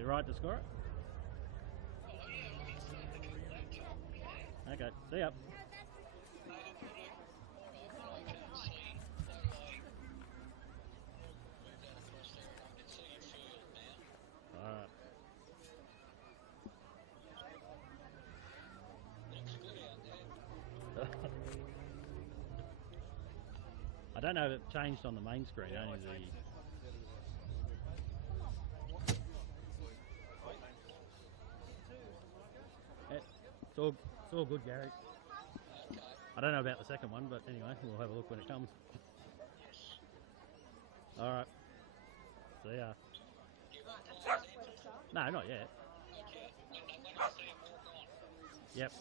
you right to score it? Okay, see ya. Alright. I don't know if it changed on the main screen, only the... It's all good, Gary. I don't know about the second one, but anyway, we'll have a look when it comes. Alright. See ya. No, not yet. Yep.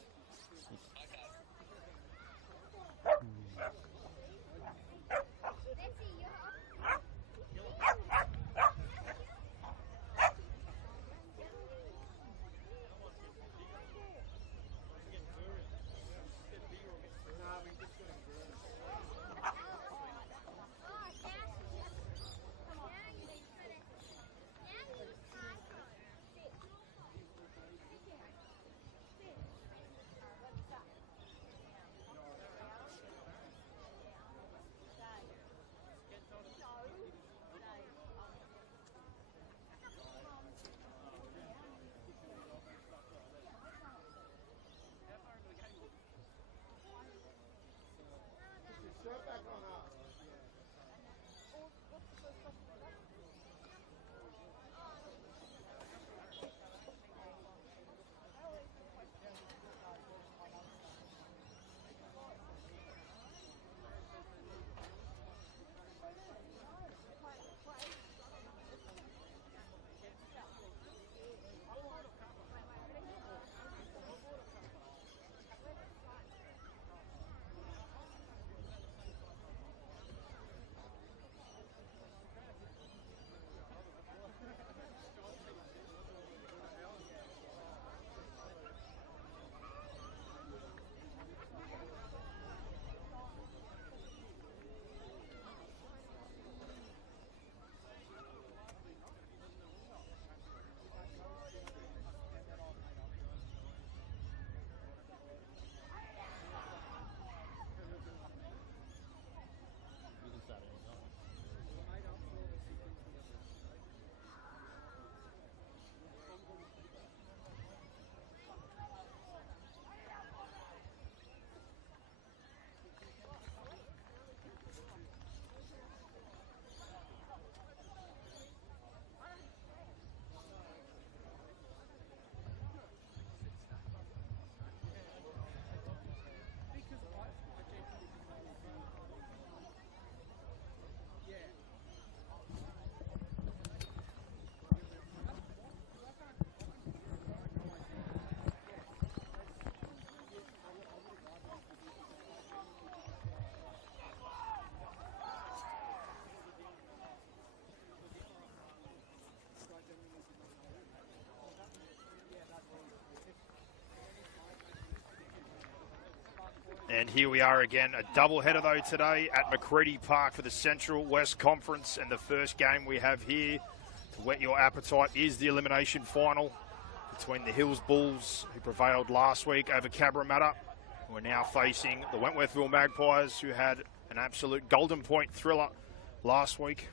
And here we are again, a doubleheader though today at McCredie Park for the Central West Conference. And the first game we have here to whet your appetite is the elimination final between the Hills Bulls, who prevailed last week over Cabramatta. We're now facing the Wenthworthville Magpies, who had an absolute golden point thriller last week.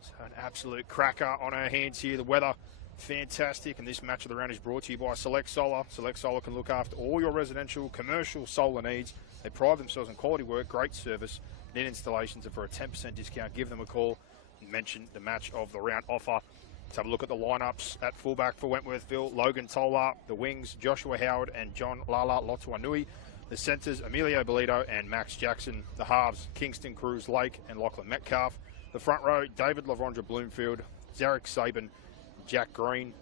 So an absolute cracker on our hands here. The weather fantastic, and this match of the round is brought to you by Select Solar. Select Solar can look after all your residential, commercial solar needs. They pride themselves on quality work, great service, net installations, and for a 10% discount, give them a call and mention the match of the round offer. Let's have a look at the lineups. At fullback for Wenthworthville, Logan Tolar. The wings, Joshua Howard and John Lala Lotuanui. The centres, Emilio Bolito and Max Jackson. The halves, Kingston Cruz Lake and Lachlan Metcalf. The front row, David Lavondra Bloomfield, Zarek Sabin, Jack Green.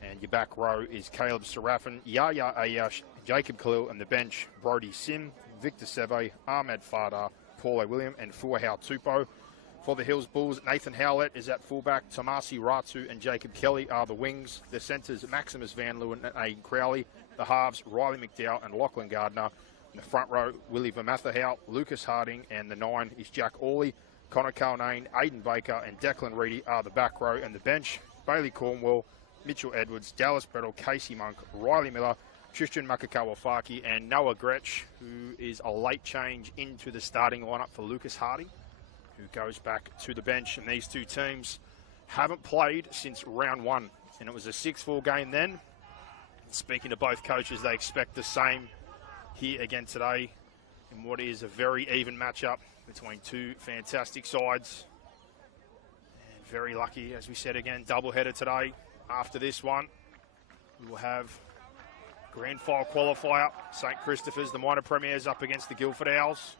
And your back row is Caleb Serafin, Yaya Ayash, Jacob Khalil, and the bench, Brody Sim, Victor Seve, Ahmed Fadar, Paulo William, and Fuahau Tupo. For the Hills Bulls, Nathan Howlett is at fullback, Tomasi Ratu and Jacob Kelly are the wings. The centres, Maximus Van Leeuwen and Aidan Crowley. The halves, Riley McDowell and Lachlan Gardner. In the front row, Willie Vermathahau, Lucas Harding, and the 9 is Jack Orley. Connor Culnane, Aidan Baker, and Declan Reedy are the back row, and the bench, Bailey Cornwell, Mitchell Edwards, Dallas Brettle, Casey Monk, Riley Miller, Tristan Makakawafaki, and Noah Gretsch, who is a late change into the starting lineup for Lucas Hardy, who goes back to the bench. And these two teams haven't played since round one, and it was a 6-4 game then. Speaking to both coaches, they expect the same here again today in what is a very even matchup between two fantastic sides. And very lucky, as we said again, doubleheader today. After this one, we will have Grand Final qualifier, St Christopher's, the minor premiers, up against the Guildford Owls.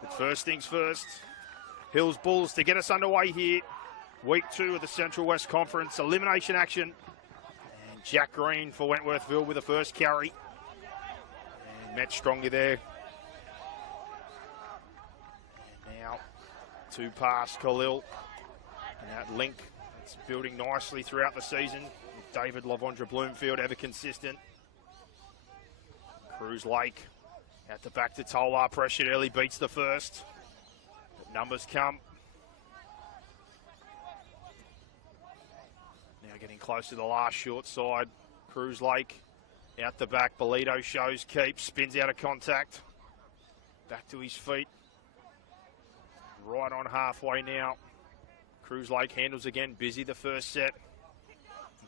But first things first, Hills Bulls to get us underway here. Week 2 of the Central West Conference, elimination action. And Jack Green for Wentworthville with the first carry. And met strongly there. And now, 2 pass Khalil. And that link, it's building nicely throughout the season. David Lavondra Bloomfield, ever consistent. Cruz Lake out the back to Tolar, pressured early, beats the first. But numbers come. Now getting close to the last short side. Cruz Lake out the back, Bolito shows keep, spins out of contact. Back to his feet. Right on halfway now. Cruz Lake handles again, busy the first set.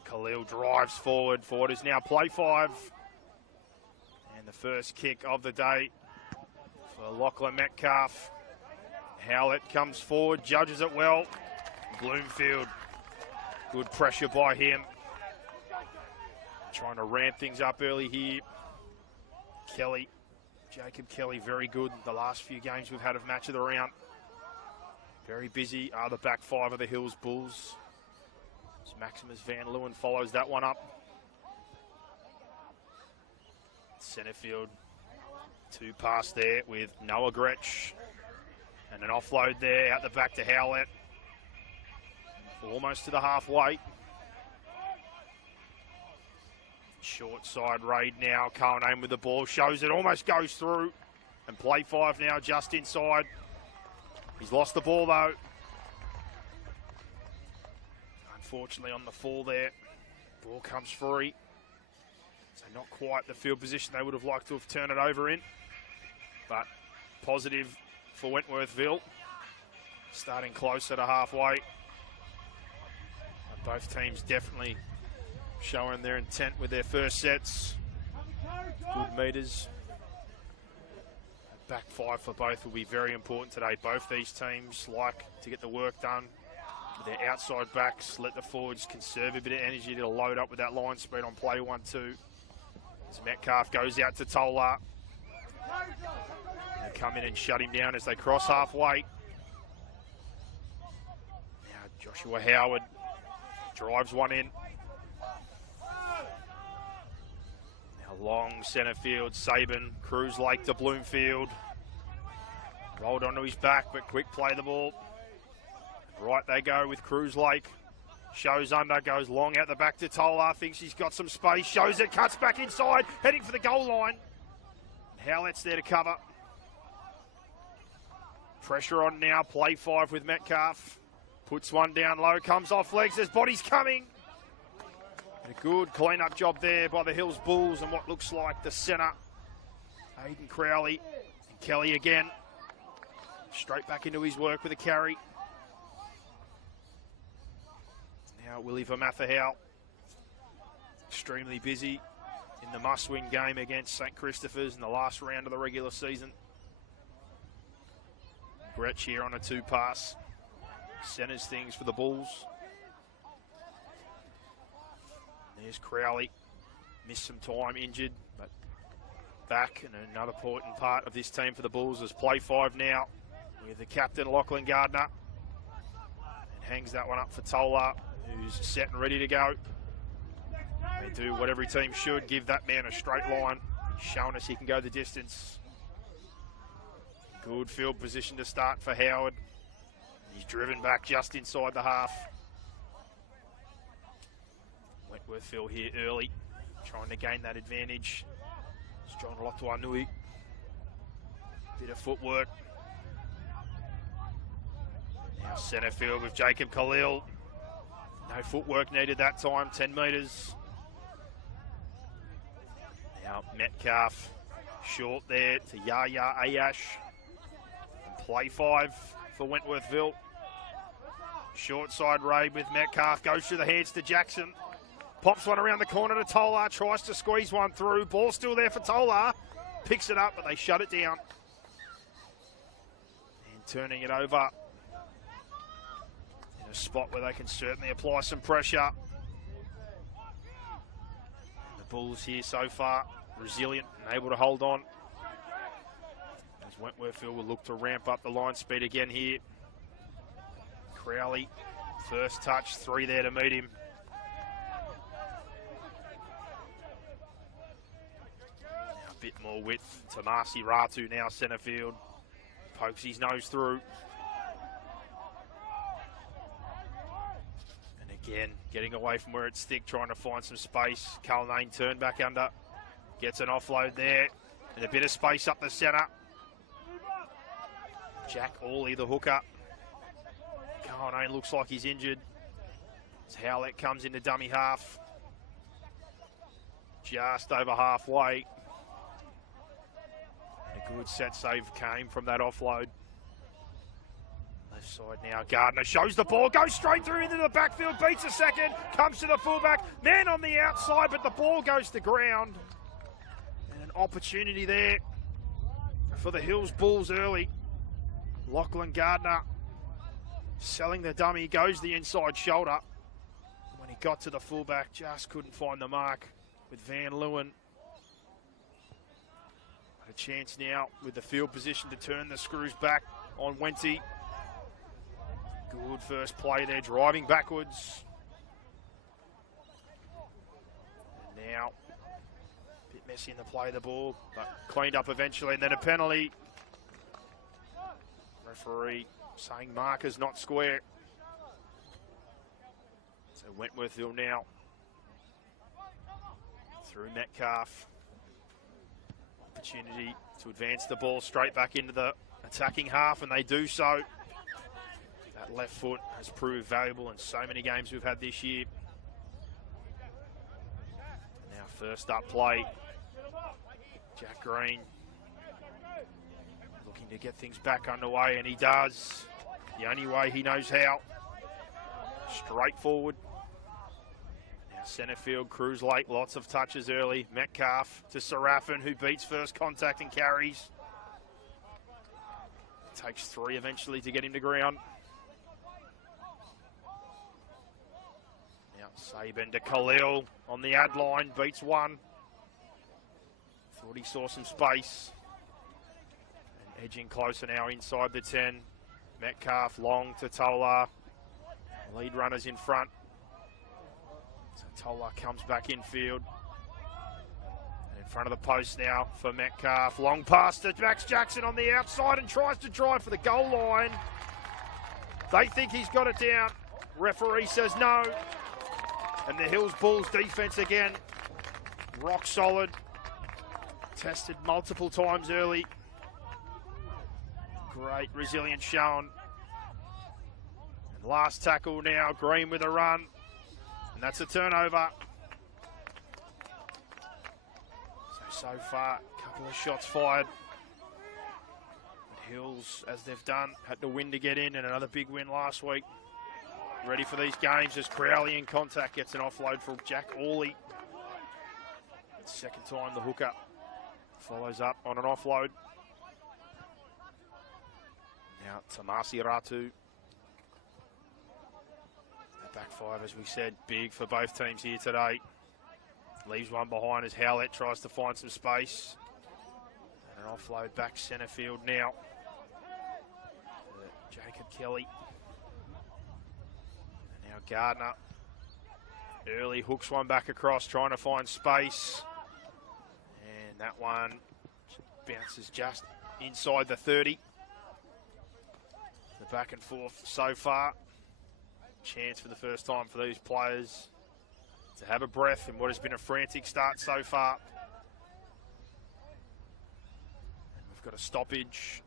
Khalil drives forward. Forward is now play 5. And the first kick of the day for Lachlan Metcalf. Howlett comes forward, judges it well. Bloomfield, good pressure by him. Trying to ramp things up early here. Kelly, Jacob Kelly, very good. The last few games we've had of match of the round. Very busy are the back 5 of the Hills Bulls. Maximus Van Leeuwen follows that one up. Centre field, 2 pass there with Noah Gretsch. And an offload there out the back to Howlett. Almost to the halfway. Short side raid now. Carnane with the ball, shows it, almost goes through. And play 5 now just inside. He's lost the ball though. Unfortunately on the fall there, ball comes free. So not quite the field position they would have liked to have turned it over in. But positive for Wentworthville. Starting closer to halfway. Both teams definitely showing their intent with their first sets. Good meters. Back 5 for both will be very important today. Both these teams like to get the work done. Their outside backs, let the forwards conserve a bit of energy to load up with that line speed on play 1-2. As Metcalf goes out to Tolar. They come in and shut him down as they cross halfway. Now Joshua Howard drives one in. Now long centre field, Sabin, Cruz Lake to Bloomfield. Rolled onto his back, but quick play the ball. Right they go with Cruz Lake. Shows under, goes long out the back to Tolar. Thinks he's got some space, shows it, cuts back inside, heading for the goal line. Howlett's there to cover. Pressure on now, play 5 with Metcalf. Puts one down low, comes off legs, there's bodies coming. And a good clean-up job there by the Hills Bulls and what looks like the centre. Aidan Crowley and Kelly again. Straight back into his work with a carry. Now Willie Vermathahau, extremely busy in the must-win game against St Christopher's in the last round of the regular season. Gretsch here on a 2 pass. Centers things for the Bulls. There's Crowley. Missed some time, injured, but back. And another important part of this team for the Bulls is play 5 now with the captain, Lachlan Gardner. And hangs that one up for Tolar, who's set and ready to go. They do what every team should, give that man a straight line. He's shown us he can go the distance. Good field position to start for Howard. He's driven back just inside the half. Wentworthville here early, trying to gain that advantage. It's John Lotuanui. Bit of footwork. Now centre field with Jacob Khalil. No footwork needed that time, 10 metres. Now Metcalf short there to Yaya Ayash. And play 5 for Wenthworthville. Short side raid with Metcalf, goes through the hands to Jackson. Pops one around the corner to Tolar, tries to squeeze one through. Ball still there for Tolar. Picks it up, but they shut it down. And turning it over in a spot where they can certainly apply some pressure. The Bulls here so far, resilient and able to hold on. As Wenthworthville will look to ramp up the line speed again here. Crowley, first touch, 3 there to meet him. Now a bit more width. Tamasi Ratu now centre field. Pokes his nose through. And again, getting away from where it's thick, trying to find some space. Cullinane turned back under. Gets an offload there. And a bit of space up the centre. Jack Orley, the hooker. Cullinane looks like he's injured. As Howlett comes into dummy half. Just over halfway. And a good set save came from that offload. Left side now, Gardner shows the ball, goes straight through into the backfield, beats a second, comes to the fullback, man on the outside, but the ball goes to ground. And an opportunity there for the Hills Bulls early. Lachlan Gardner selling the dummy, goes the inside shoulder. When he got to the fullback, just couldn't find the mark with Van Leeuwen. But a chance now with the field position to turn the screws back on Wenty. Good first play there, driving backwards. And now, a bit messy in the play of the ball, but cleaned up eventually, and then a penalty. Referee saying marker's not square. So Wenthworthville now through Metcalf. Opportunity to advance the ball straight back into the attacking half, and they do so. That left foot has proved valuable in so many games we've had this year. Now first up play, Jack Green looking to get things back underway, and he does. The only way he knows how. Straight forward. Now centre field, Cruz Lake, lots of touches early. Metcalf to Serafin, who beats first contact and carries. Takes 3 eventually to get him to ground. Now Saban to Khalil on the ad line, beats 1. Thought he saw some space. And edging closer now inside the 10. Metcalf long to Tolar. Lead runners in front. So Tolar comes back infield. And in front of the post now for Metcalf. Long pass to Max Jackson on the outside and tries to drive for the goal line. They think he's got it down. Referee says no. And the Hills Bulls defense again, rock solid. Tested multiple times early. Great resilience shown. And last tackle now, Green with a run. And that's a turnover. So far, a couple of shots fired. And Hills, as they've done, had to win to get in, and another big win last week. Ready for these games as Crowley in contact gets an offload from Jack Orley. Second time the hooker follows up on an offload. Now Tamasi Ratu. The back 5, as we said, big for both teams here today. Leaves one behind as Howlett tries to find some space. And an offload back centre field now. Jacob Kelly. And now Gardner. Early hooks one back across, trying to find space. And that one bounces just inside the 30. The back and forth so far. Chance for the first time for these players to have a breath in what has been a frantic start so far. And we've got a stoppage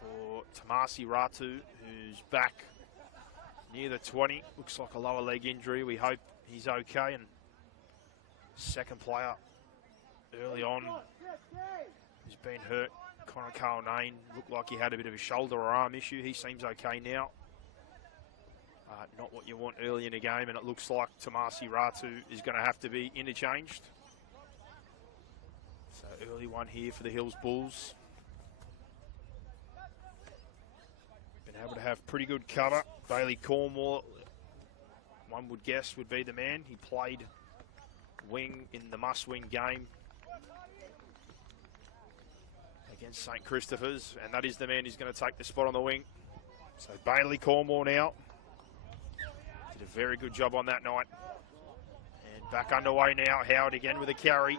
for Tamasi Ratu, who's back near the 20. Looks like a lower leg injury. We hope he's okay. And second player early on who's been hurt, Connor Carlnane, looked like he had a bit of a shoulder or arm issue. He seems okay now. Not what you want early in the game, and it looks like Tamasi Ratu is going to have to be interchanged. So early one here for the Hills Bulls. Been able to have pretty good cover. Bailey Cornwall, one would guess, would be the man. He played wing in the must-win game against St. Christopher's, and that is the man who's going to take the spot on the wing. So Bailey Cornwall now. Did a very good job on that night. And back underway now. Howard again with a carry.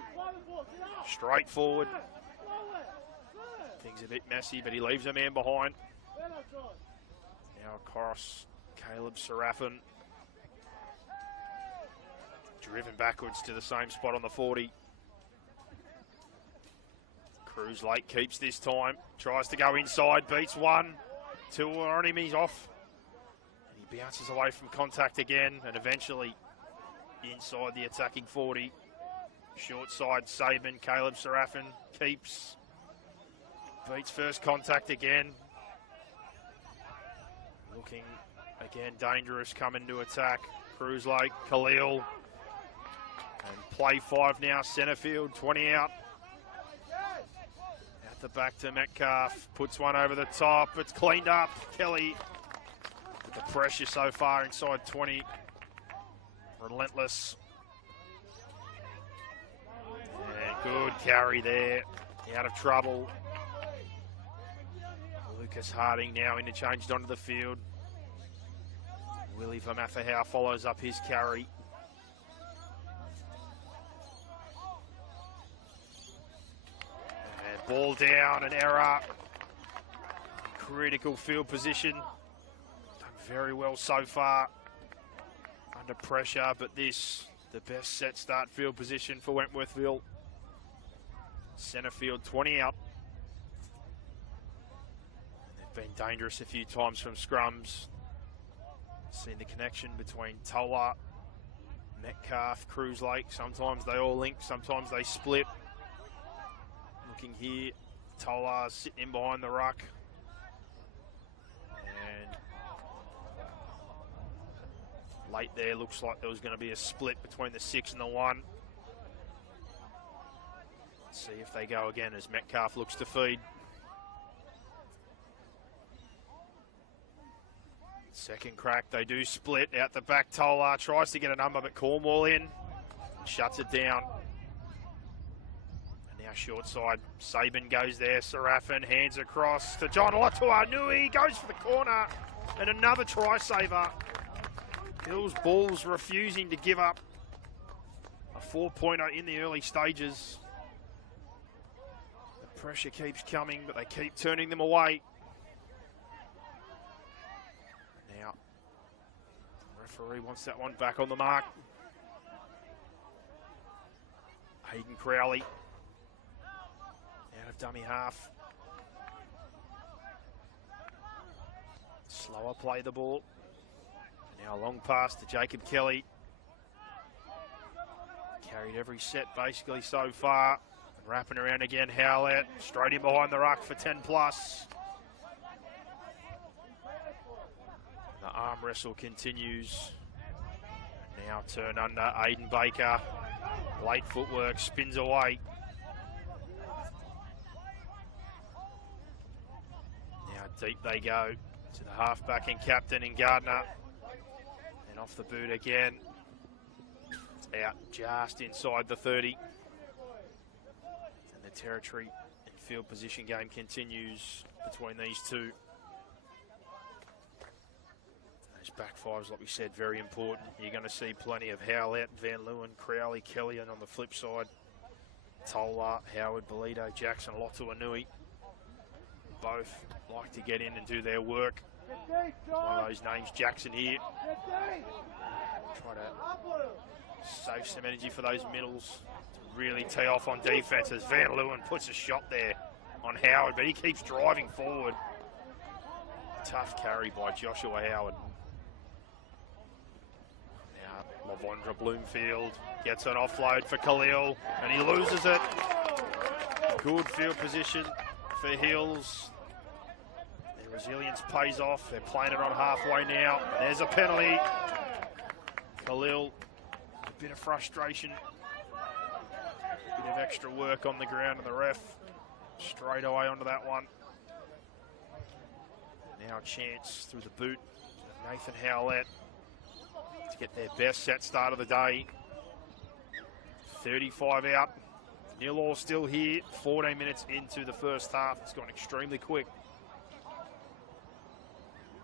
Straight forward. Things a bit messy, but he leaves a man behind. Now across Caleb Serafin. Driven backwards to the same spot on the 40. Cruz Lake keeps this time. Tries to go inside. Beats one. Two are on him. He's off. And he bounces away from contact again. And eventually inside the attacking 40. Short side Saban. Caleb Serafin keeps. Beats first contact again. Looking again dangerous. Coming to attack. Cruz Lake. Khalil. And play 5 now. Centerfield. 20 out. At the back to Metcalf. Puts one over the top. It's cleaned up. Kelly with the pressure so far inside 20. Relentless. And good carry there. Out of trouble. Lucas Harding now interchanged onto the field. Willie Vamafahau follows up his carry. And ball down, an error. Critical field position. Done very well so far. Under pressure, but this, the best set start field position for Wenthworthville. Centre field, 20 out. Been dangerous a few times from scrums. Seen the connection between Tola, Metcalf, Cruz Lake. Sometimes they all link, sometimes they split. Looking here, Tola sitting in behind the ruck. And late there, looks like there was going to be a split between the 6 and the 1. Let's see if they go again as Metcalf looks to feed. Second crack, they do split out the back. Tolar tries to get a number, but Cornwall in. Shuts it down. And now short side, Saban goes there. Serafin hands across to John Lotuanui. Goes for the corner. And another try saver. Hills Bulls refusing to give up a 4-pointer in the early stages. The pressure keeps coming, but they keep turning them away. Referee wants that one back on the mark. Hayden Crowley out of dummy half. Slower play the ball. Now a long pass to Jacob Kelly. Carried every set basically so far. And wrapping around again, Howlett straight in behind the ruck for 10 plus. The arm wrestle continues. Now turn under, Aiden Baker. Late footwork, spins away. Now deep they go to the halfback and captain in Gardner. And off the boot again. It's out just inside the 30. And the territory and field position game continues between these two. Back fives, like we said, very important. You're going to see plenty of Howlett, Van Leeuwen, Crowley, Kelly, and on the flip side, Tola, Howard, Bolito, Jackson, Lotuanui. Both like to get in and do their work. One of those names, Jackson here. Try to save some energy for those middles to really tee off on defense as Van Leeuwen puts a shot there on Howard, but he keeps driving forward. Tough carry by Joshua Howard. Lavondra Bloomfield gets an offload for Khalil, and he loses it. Good field position for Hills. Their resilience pays off. They're playing it on halfway now. There's a penalty. Khalil, a bit of frustration. Bit of extra work on the ground, and the ref straight away onto that one. Now a chance through the boot of Nathan Howlett to get their best set start of the day. 35 out. 0-all still here. 14 minutes into the first half. It's gone extremely quick.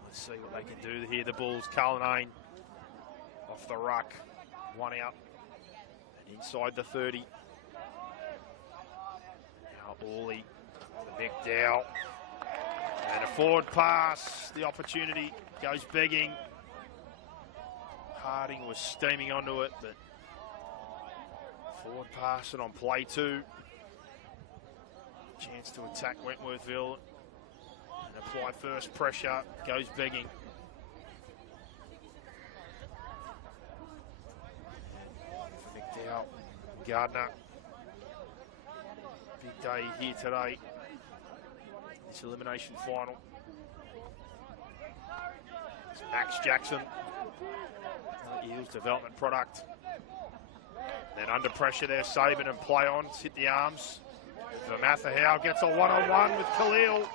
Let's see what they can do here. The Bulls, Cullinane off the ruck. 1 out. And inside the 30. Now Orley, the McDowell. And a forward pass. The opportunity goes begging. Harding was steaming onto it, but forward pass and on play 2. Chance to attack Wenthworthville and apply first pressure. Goes begging. McDowell, Gardner. Big day here today. This elimination final. It's Max Jackson. Eels development product. Then under pressure there, Saban and play on. Hit the arms. Vermathahau gets a one-on-one with Khalil.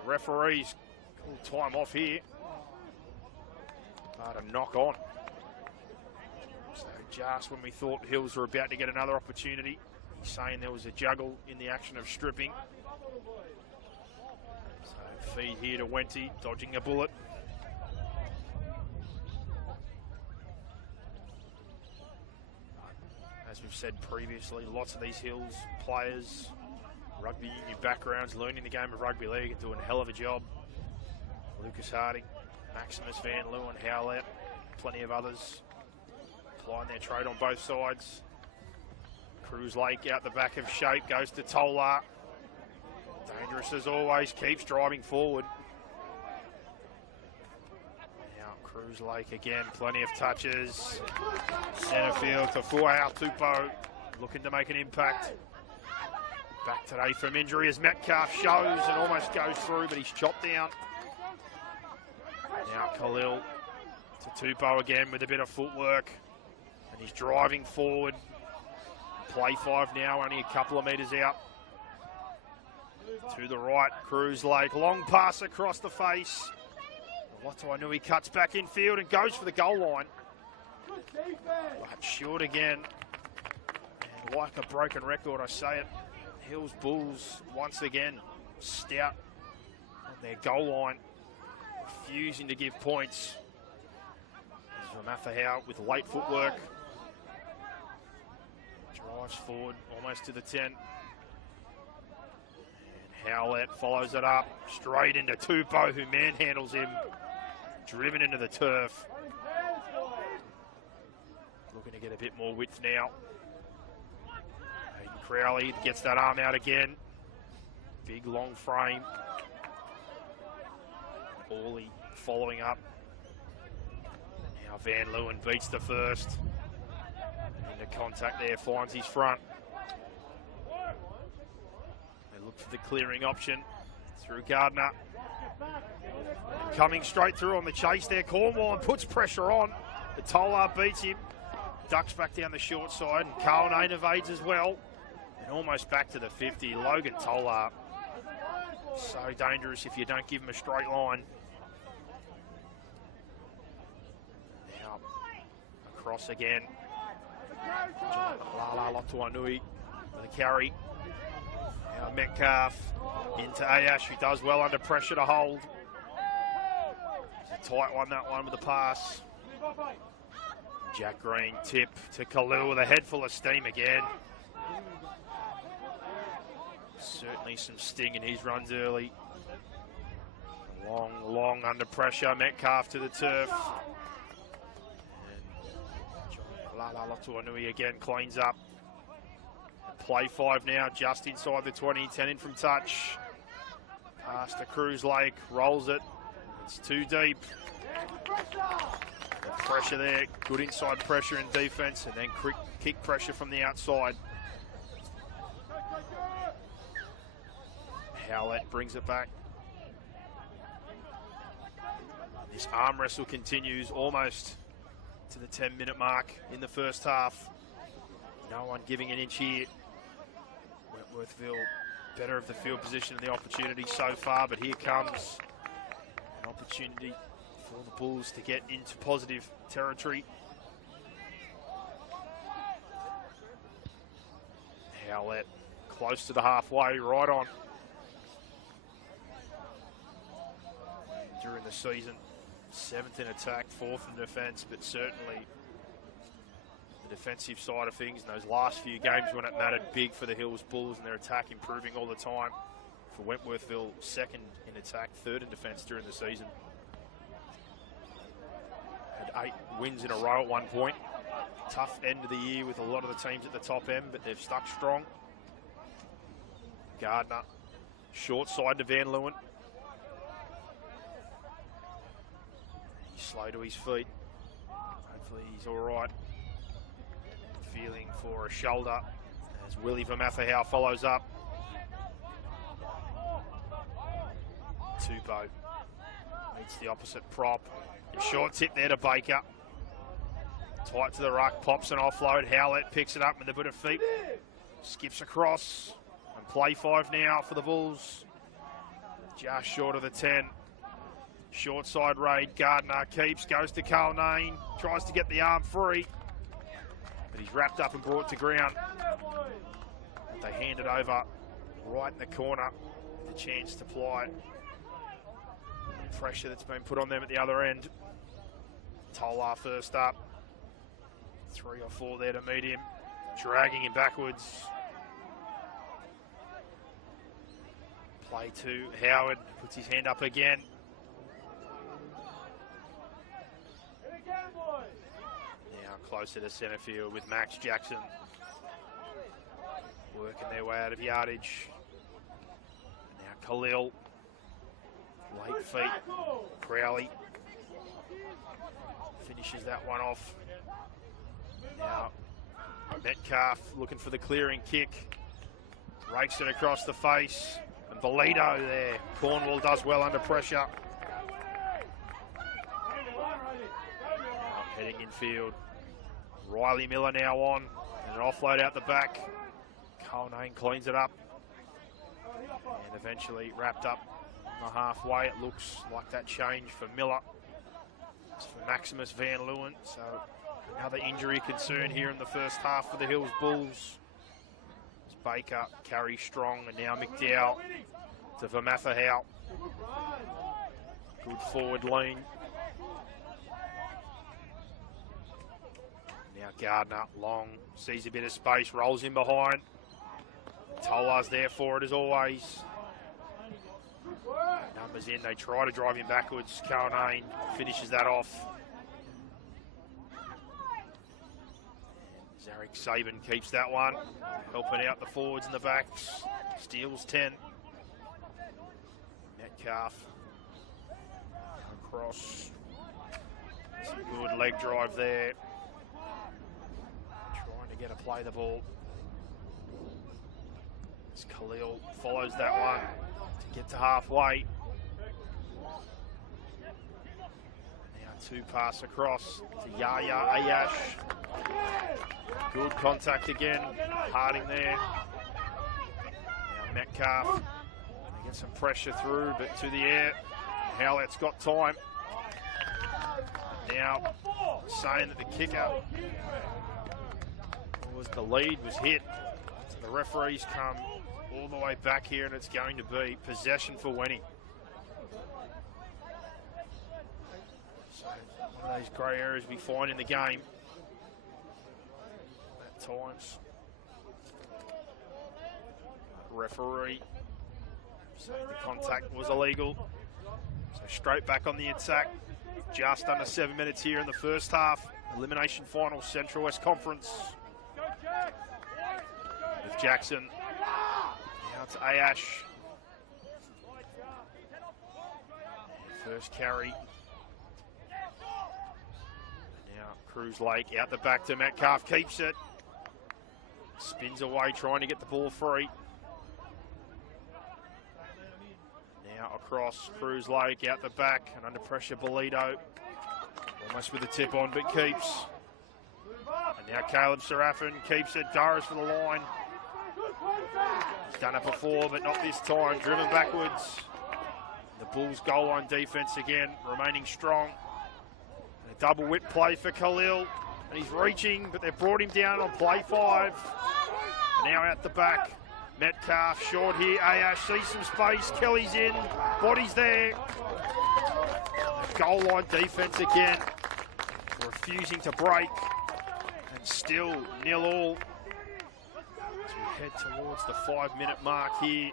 The referees called time off here. But a knock on. So just when we thought Hills were about to get another opportunity, he's saying there was a juggle in the action of stripping. So feed here to Wenty, dodging a bullet. As we've said previously, lots of these Hills players, rugby union backgrounds, learning the game of rugby league and doing a hell of a job. Lucas Harding, Maximus Van Leeuwen, Howlett, plenty of others applying their trade on both sides. Cruz Lake out the back of shape, goes to Tolar. Dangerous as always, keeps driving forward. Cruz Lake again, plenty of touches. Centre field to Fuau Tupou, looking to make an impact. Back today from injury as Metcalf shows and almost goes through, but he's chopped down. Now Khalil to Tupou again with a bit of footwork, and he's driving forward. Play 5 now, only a couple of metres out. To the right, Cruz Lake, long pass across the face. I knew he cuts back infield and goes for the goal line. But short again. And like a broken record, I say it. Hills Bulls, once again, stout on their goal line. Refusing to give points. Vermathahau with late footwork. Drives forward, almost to the 10. And Howlett follows it up. Straight into Tupou, who manhandles him. Driven into the turf. Looking to get a bit more width now. Hayden Crowley gets that arm out again. Big long frame. Orley following up. Now Van Leeuwen beats the first. Into contact there, finds his front. They look for the clearing option through Gardner. Coming straight through on the chase there, Cornwall puts pressure on. The Tolar beats him, ducks back down the short side, and Cullinane evades as well. And almost back to the 50, Logan Tolar. So dangerous if you don't give him a straight line. Now, across again. Lala Lotuanui with a carry. Now Metcalf into Ayash, who does well under pressure to hold. It's a tight one, that one with the pass. Jack Green tip to Khalil with a head full of steam again. Certainly some sting in his runs early. Long under pressure. Metcalf to the turf. And Lala Lotuanui again cleans up. Play 5 now, just inside the 20, 10 in from touch. Pass to Cruz Lake, rolls it. It's too deep. The pressure there, good inside pressure in defence, and then kick pressure from the outside. Howlett brings it back. This arm wrestle continues almost to the 10-minute mark in the first half. No one giving an inch here. Wenthworthville better of the field position and the opportunity so far, but here comes an opportunity for the Bulls to get into positive territory. Howlett close to the halfway, right on. During the season, 7th in attack, 4th in defence, but certainly the defensive side of things in those last few games when it mattered big for the Hills Bulls and their attack improving all the time. For Wenthworthville, 2nd in attack, 3rd in defence during the season. Had 8 wins in a row at one point. Tough end of the year with a lot of the teams at the top end, but they've stuck strong. Gardner, short side to Van Leeuwen. He's slow to his feet. Hopefully he's all right. Feeling for a shoulder as Willie Vermathahow follows up. Tupou meets the opposite prop. And short tip there to Baker. Tight to the ruck, pops an offload. Howlett picks it up with a bit of feet. Skips across. And play 5 now for the Bulls. Just short of the 10. Short side raid. Gardner keeps, goes to Culnane. Tries to get the arm free. But he's wrapped up and brought to ground. They hand it over right in the corner. The chance to apply pressure that's been put on them at the other end. Tolar first up. 3 or 4 there to meet him. Dragging him backwards. Play to Howard. Puts his hand up again. Now closer to centre field with Max Jackson. Working their way out of yardage. Now Khalil. Late feet. Crowley. Finishes that one off. Now Metcalf looking for the clearing kick. Rakes it across the face. And Bolito there. Cornwall does well under pressure. Heading infield. Riley Miller now on. And an offload out the back. Culnane cleans it up. And eventually wrapped up the halfway. It looks like that change for Miller. It's for Maximus Van Leeuwen. So another injury concern here in the first half for the Hills Bulls. It's Baker, carry strong, and now McDowell to Vermathahow. Good forward lean. Now Gardner, long, sees a bit of space, rolls in behind. Tolar's there for it as always. Numbers in, they try to drive him backwards. Culnane finishes that off. Zarek Sabin keeps that one, helping out the forwards and the backs. Steals 10. Metcalf across. Some good leg drive there. Trying to get a play the ball. As Khalil follows that one to get to halfway. Now 2 pass across to Yaya Ayash. Good contact again. Harding there. Now Metcalf. They get some pressure through, but to the air. Howlett's got time. Now saying that the kicker was the lead was hit. So the referees come all the way back here, and it's going to be possession for Wenny. So one of those grey areas we find in the game at times. Referee saying the contact was illegal. So straight back on the attack. Just under 7 minutes here in the first half. Elimination final, Central West Conference. With Jackson. Now to Ayash. First carry. Cruz Lake out the back to Metcalf, keeps it. Spins away, trying to get the ball free. Now across Cruz Lake, out the back, and under pressure, Bolito. Almost with the tip on, but keeps. And now Caleb Serafin keeps it. Doris for the line. He's done it before, but not this time. Driven backwards. The Bulls' goal line defence again, remaining strong. A double whip play for Khalil. And he's reaching, but they've brought him down on play 5. Now out the back. Metcalf short here. Ayash sees some space. Kelly's in. Body's there. Goal line defence again. Refusing to break. And still 0-0. As we head towards the 5-minute mark here.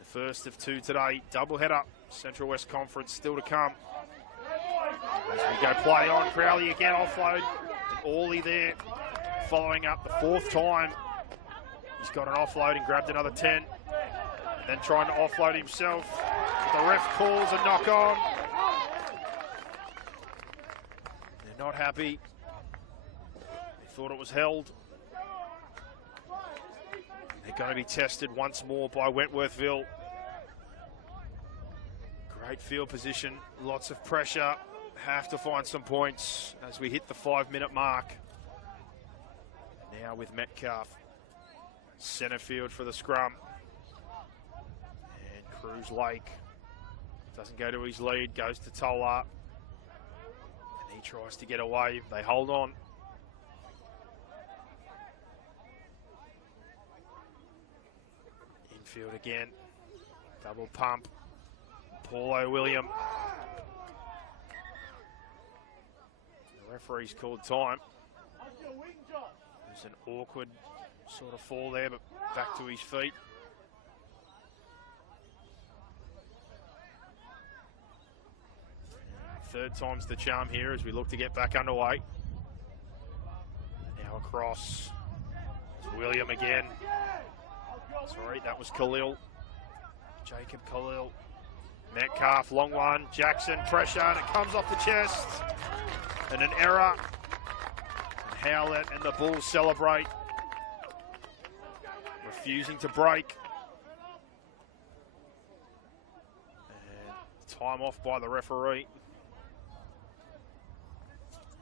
The first of 2 today. Double header. Central West Conference still to come. As we go play on. Crowley again offload. And Orley there. Following up the 4th time. He's got an offload and grabbed another 10. And then trying to offload himself. The ref calls a knock on. They're not happy. They thought it was held. They're going to be tested once more by Wenthworthville. Great field position, lots of pressure. Have to find some points as we hit the 5-minute mark. Now with Metcalf. Centre field for the scrum. And Cruz Lake doesn't go to his lead, goes to Tolar. And he tries to get away. They hold on. Infield again. Double pump. Paulo William. The referee's called time. There's an awkward sort of fall there, but back to his feet. Third time's the charm here as we look to get back underway. Now across. It's William again. Sorry, that was Khalil. Jacob Khalil. Metcalf, long one. Jackson, pressure, and it comes off the chest. And an error. And Howlett and the Bulls celebrate. Refusing to break. And time off by the referee.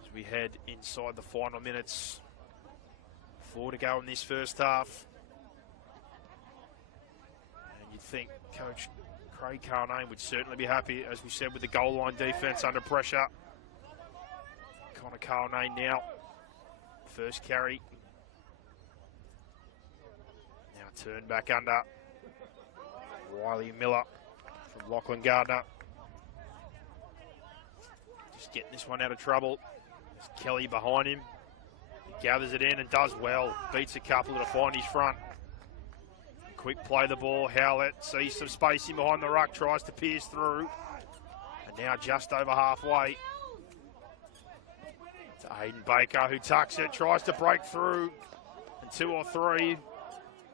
As we head inside the final minutes. 4 to go in this first half. And you'd think Coach Craig Carnane would certainly be happy, as we said, with the goal line defence under pressure. Connor Carnane now. First carry. Now turn back under. Wiley Miller from Lachlan Gardner. Just getting this one out of trouble. There's Kelly behind him. He gathers it in and does well. Beats a couple to find his front. Quick play the ball. Howlett sees some spacing behind the ruck. Tries to pierce through. And now just over halfway. To Aiden Baker, who tucks it. Tries to break through. And 2 or 3.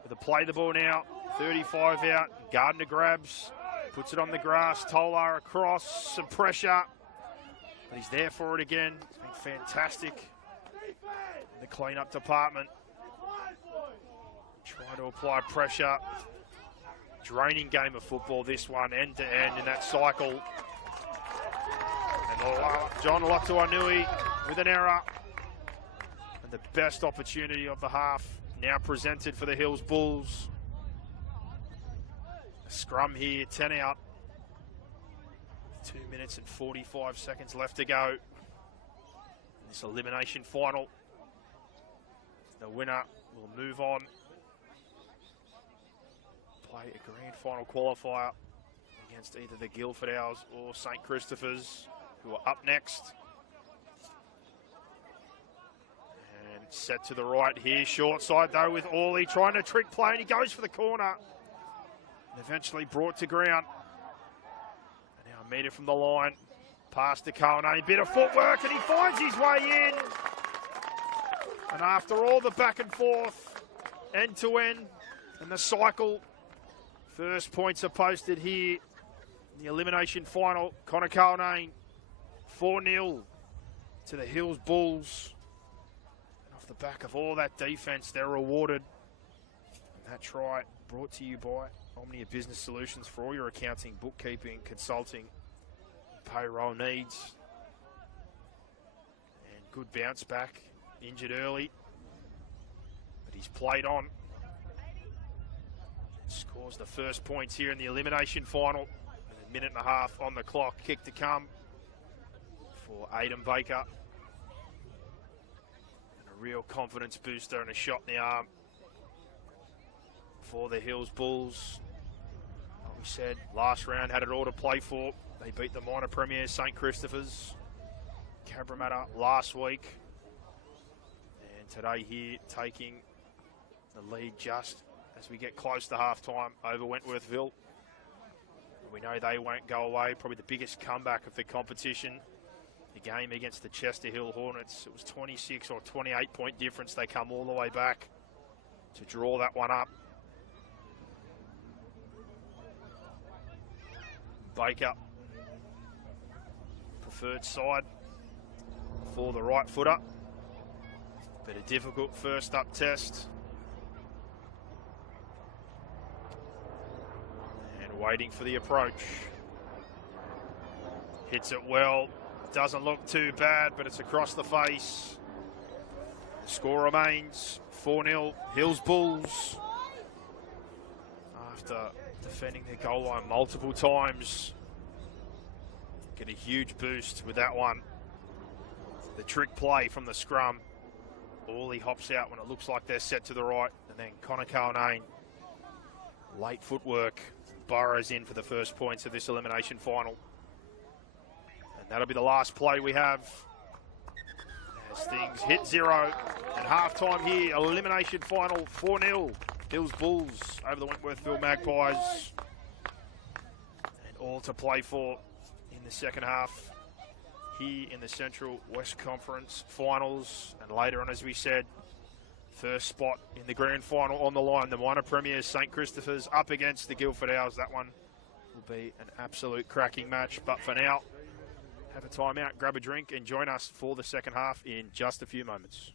With a play the ball now. 35 out. Gardner grabs. Puts it on the grass. Tolar across. Some pressure. But he's there for it again. It's been fantastic in the clean-up department. Trying to apply pressure. Draining game of football, this one, end to end in that cycle. And John Latuanui with an error. And the best opportunity of the half now presented for the Hills Bulls. A scrum here, 10 out. 2 minutes and 45 seconds left to go. In this elimination final. The winner will move on. Play a grand final qualifier against either the Guildford Owls or St. Christopher's, who are up next. And set to the right here, short side though with Orley trying to trick play, and he goes for the corner. And eventually brought to ground. And now a metre from the line, past to Carnane, bit of footwork, and he finds his way in. And after all the back and forth, end to end, and the cycle, first points are posted here in the elimination final. Connor Carnane, 4-0 to the Hills Bulls. And off the back of all that defence, they're rewarded. And that try brought to you by Omnia Business Solutions for all your accounting, bookkeeping, consulting, payroll needs. And good bounce back, injured early, but he's played on. Scores the first points here in the elimination final. With a minute and a half on the clock. Kick to come for Aidan Baker. And a real confidence booster and a shot in the arm for the Hills Bulls. Like we said, last round had it all to play for. They beat the minor premiers, St. Christopher's, Cabramatta last week. And today here taking the lead just as we get close to half-time over Wenthworthville. We know they won't go away. Probably the biggest comeback of the competition. The game against the Chester Hill Hornets. It was 26 or 28-point difference. They come all the way back to draw that one up. Baker, preferred side for the right footer. But a difficult first up test. Waiting for the approach. Hits it well. Doesn't look too bad, but it's across the face. The score remains 4-0 Hills Bulls. After defending their goal line multiple times. Get a huge boost with that one. The trick play from the scrum. Orley hops out when it looks like they're set to the right. And then Connor Cullinane, late footwork, burrows in for the first points of this elimination final. And that'll be the last play we have as things hit zero at halftime here. Elimination final 4-0 Hills Bulls over the Wenthworthville Magpies. And all to play for in the second half here in the Central West Conference Finals. And later on, as we said, first spot in the grand final on the line. The minor premiers, St. Christopher's, up against the Guildford Owls. That one will be an absolute cracking match. But for now, have a timeout, grab a drink, and join us for the second half in just a few moments.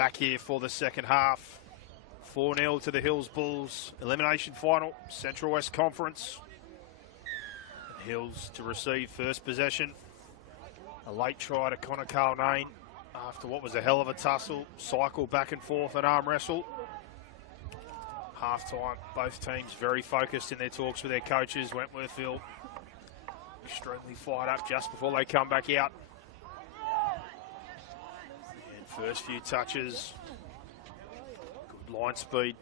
back here for the second half. 4-0 to the Hills Bulls. Elimination final, Central West Conference. Hills to receive first possession. A late try to Connor Carlnane after what was a hell of a tussle. Cycle back and forth and arm wrestle. Half-time, both teams very focused in their talks with their coaches. Wenthworthville extremely fired up just before they come back out. And first few touches, good line speed.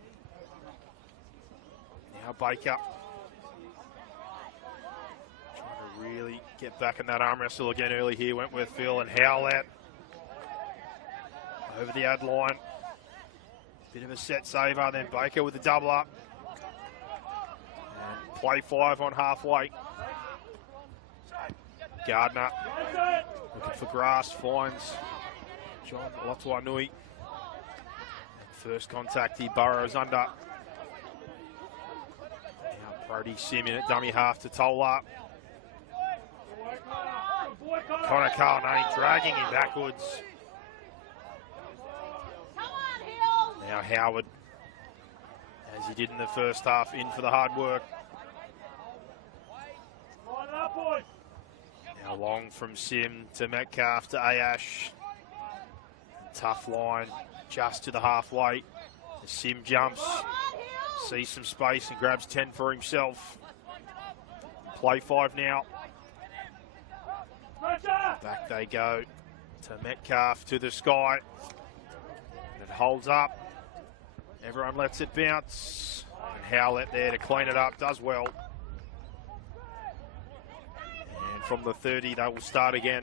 Now Baker trying to really get back in that arm wrestle again early here. Wenthworthville and Howlett over the ad line. Bit of a set saver, then Baker with the double up. And play 5 on halfway. Gardner looking for grass, finds John Latuanui. First contact, he burrows under. Now Brody Sim in at dummy half to Tola. Connor Carlnane dragging him backwards. Now Howard, as he did in the first half, in for the hard work. Now long from Sim to Metcalf to Ayash. Tough line, just to the halfway. The Sim jumps, sees some space and grabs 10 for himself. Play 5 now. Back they go to Metcalf to the sky. And it holds up. Everyone lets it bounce. And Howlett there to clean it up, does well. And from the 30, they will start again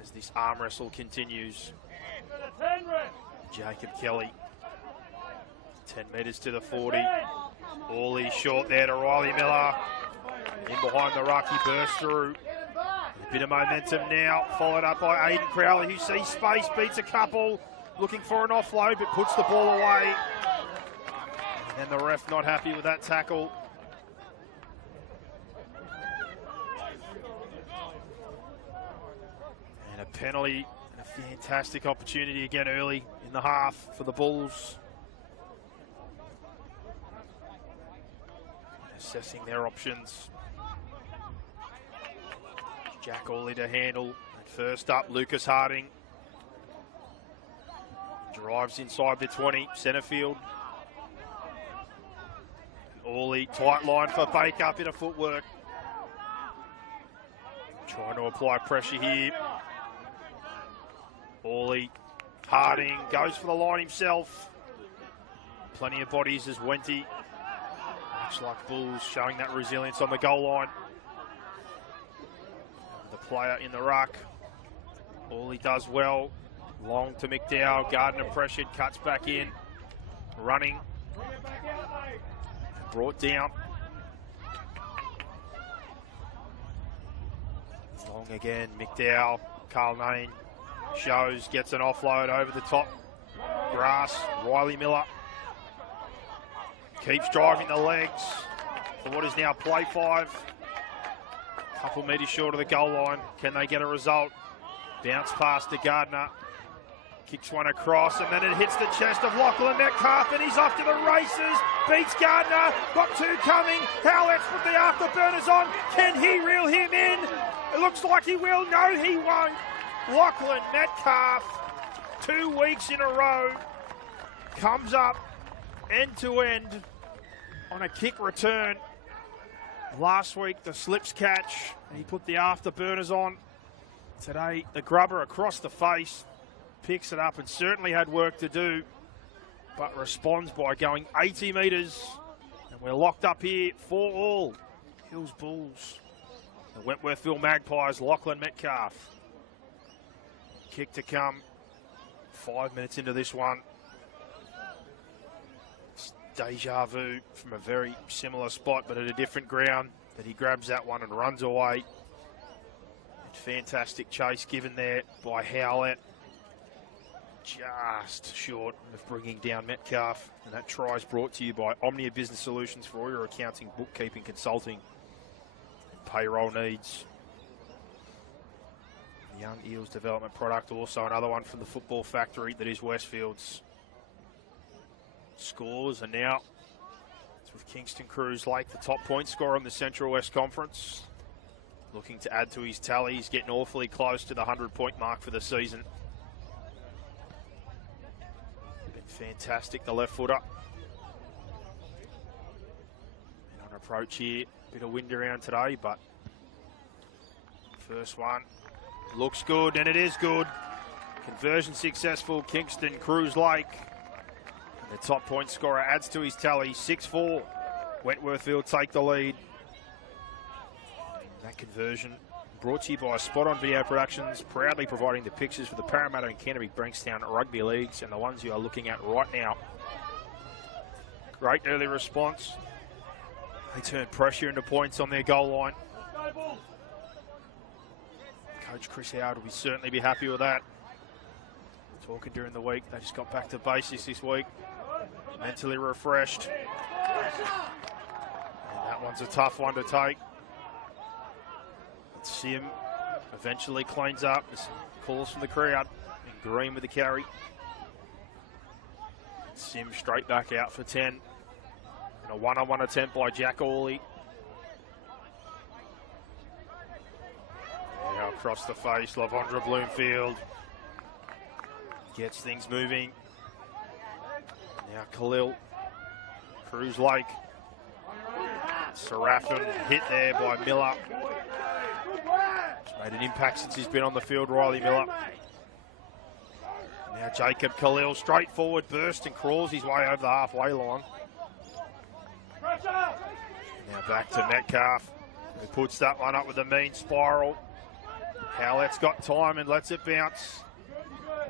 as this arm wrestle continues. Jacob Kelly, 10 metres to the 40. Orley short there to Riley Miller. In behind the ruck, he bursts through. A bit of momentum now, followed up by Aiden Crowley, who sees space, beats a couple. Looking for an offload, but puts the ball away. And the ref not happy with that tackle. And a penalty, and a fantastic opportunity again early in the half for the Bulls. Assessing their options. Jack Orley to handle. And first up, Lucas Harding. Drives inside the 20, centre field. Orley, tight line for Baker, bit of footwork. Trying to apply pressure here. Orley, Harding, goes for the line himself. Plenty of bodies as Wenty. Much like Bulls, showing that resilience on the goal line. The player in the ruck. Orley does well. Long to McDowell, Gardner pressured, cuts back in. Running. Brought down. Long again, McDowell, Carlnane shows, gets an offload over the top. Grass, Riley Miller. Keeps driving the legs for what is now play 5. Couple metres short of the goal line. Can they get a result? Bounce pass to Gardner. Kicks one across, and then it hits the chest of Lachlan Metcalf, and he's off to the races. Beats Gardner, got 2 coming. Howlett's put the afterburners on. Can he reel him in? It looks like he will. No, he won't. Lachlan Metcalf, 2 weeks in a row, comes up end to end on a kick return. Last week, the slips catch, and he put the afterburners on. Today, the grubber across the face. Picks it up and certainly had work to do, but responds by going 80 metres. And we're locked up here 4-all. Hills Bulls. The Wenthworthville Magpies, Lachlan Metcalf. Kick to come. 5 minutes into this one. It's deja vu from a very similar spot, but at a different ground. But he grabs that one and runs away. And fantastic chase given there by Howlett. Just short of bringing down Metcalf. And that try is brought to you by Omnia Business Solutions for all your accounting, bookkeeping, consulting, and payroll needs. Young Eels development product, also another one from the football factory that is Westfield's. Scores are now, it's with Kingston Cruise Lake, the top point scorer in the Central West Conference. Looking to add to his tally. He's getting awfully close to the 100-point mark for the season. Been fantastic, the left footer. And on approach here, bit of wind around today, but first one looks good, and it is good. Conversion successful, Kingston Cruise Lake. And the top point scorer adds to his tally, 6-4. Wenthworthville take the lead. That conversion brought to you by Spot On Video Productions, proudly providing the pictures for the Parramatta and Canterbury Bankstown rugby leagues, and the ones you are looking at right now. Great early response. They turned pressure into points on their goal line. Coach Chris Howard will certainly be happy with that. Talking during the week, they just got back to basics this week. Mentally refreshed. And that one's a tough one to take. Sim eventually cleans up. There's some calls from the crowd. And Green with the carry. Sim straight back out for 10. And a one-on-one attempt by Jack Orley. Now across the face, Lavondra Bloomfield gets things moving. Now Khalil, Cruise Lake. Serafin hit there by Miller. He's made an impact since he's been on the field, Riley Miller. Now Jacob Khalil, straight forward burst and crawls his way over the halfway line. Now back to Metcalf, who puts that one up with a mean spiral. Howlett's got time and lets it bounce.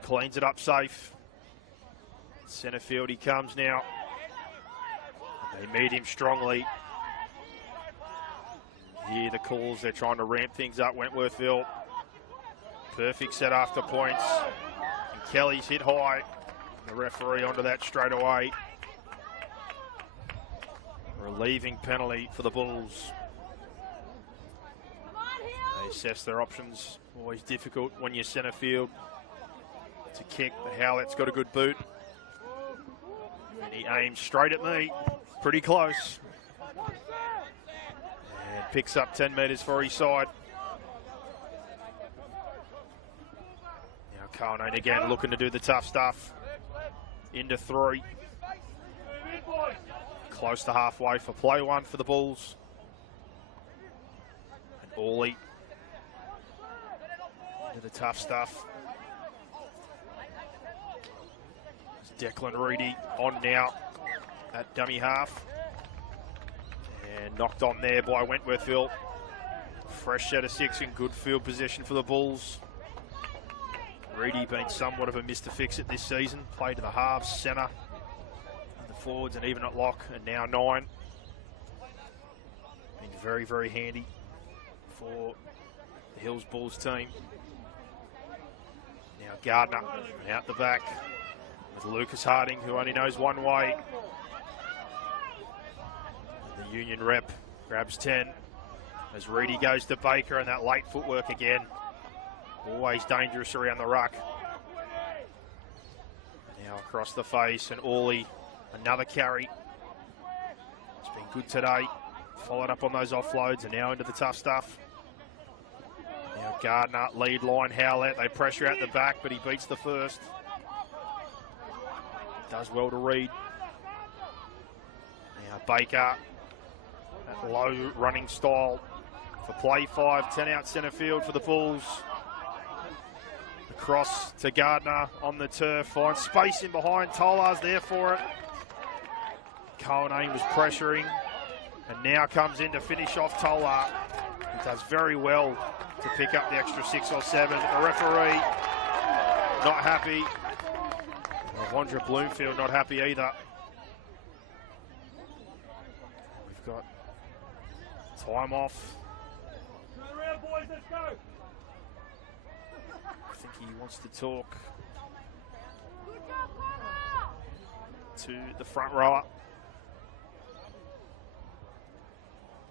Cleans it up safe. Centre field he comes now. They meet him strongly. Here the calls, they're trying to ramp things up, Wenthworthville. Perfect set after points. And Kelly's hit high. The referee onto that straight away. Relieving penalty for the Bulls. They assess their options. Always difficult when you're centre field. It's a kick, but Howlett's got a good boot. And he aims straight at me. Pretty close. And picks up 10 metres for his side. Now Carnane again looking to do the tough stuff. Into 3. Close to halfway for play 1 for the Bulls. And Orley into the tough stuff. Declan Reedy on now at dummy half. And knocked on there by Wenthworthville. Fresh set of 6 in good field position for the Bulls. Reedy been somewhat of a Mr. Fix-It this season. Played to the halves, centre, the forwards, and even at lock, and now 9. Been very, very handy for the Hills Bulls team. Now Gardner out the back with Lucas Harding, who only knows one way. The Union rep grabs 10 as Reedy goes to Baker, and that late footwork again. Always dangerous around the ruck. Now across the face, and Orley, another carry. It's been good today. Followed up on those offloads, and now into the tough stuff. Now Gardner, lead line, Howlett. They pressure out the back, but he beats the first. Does well to read. Now Baker, that low running style for play 5, 10 out centre field for the Bulls. Across to Gardner on the turf, finds space in behind, Tolar's there for it. Cohen was pressuring, and now comes in to finish off Tolar. He does very well to pick up the extra 6 or 7. The referee not happy. Lavondra Bloomfield not happy either. We've got time off. I think he wants to talk to the front rower.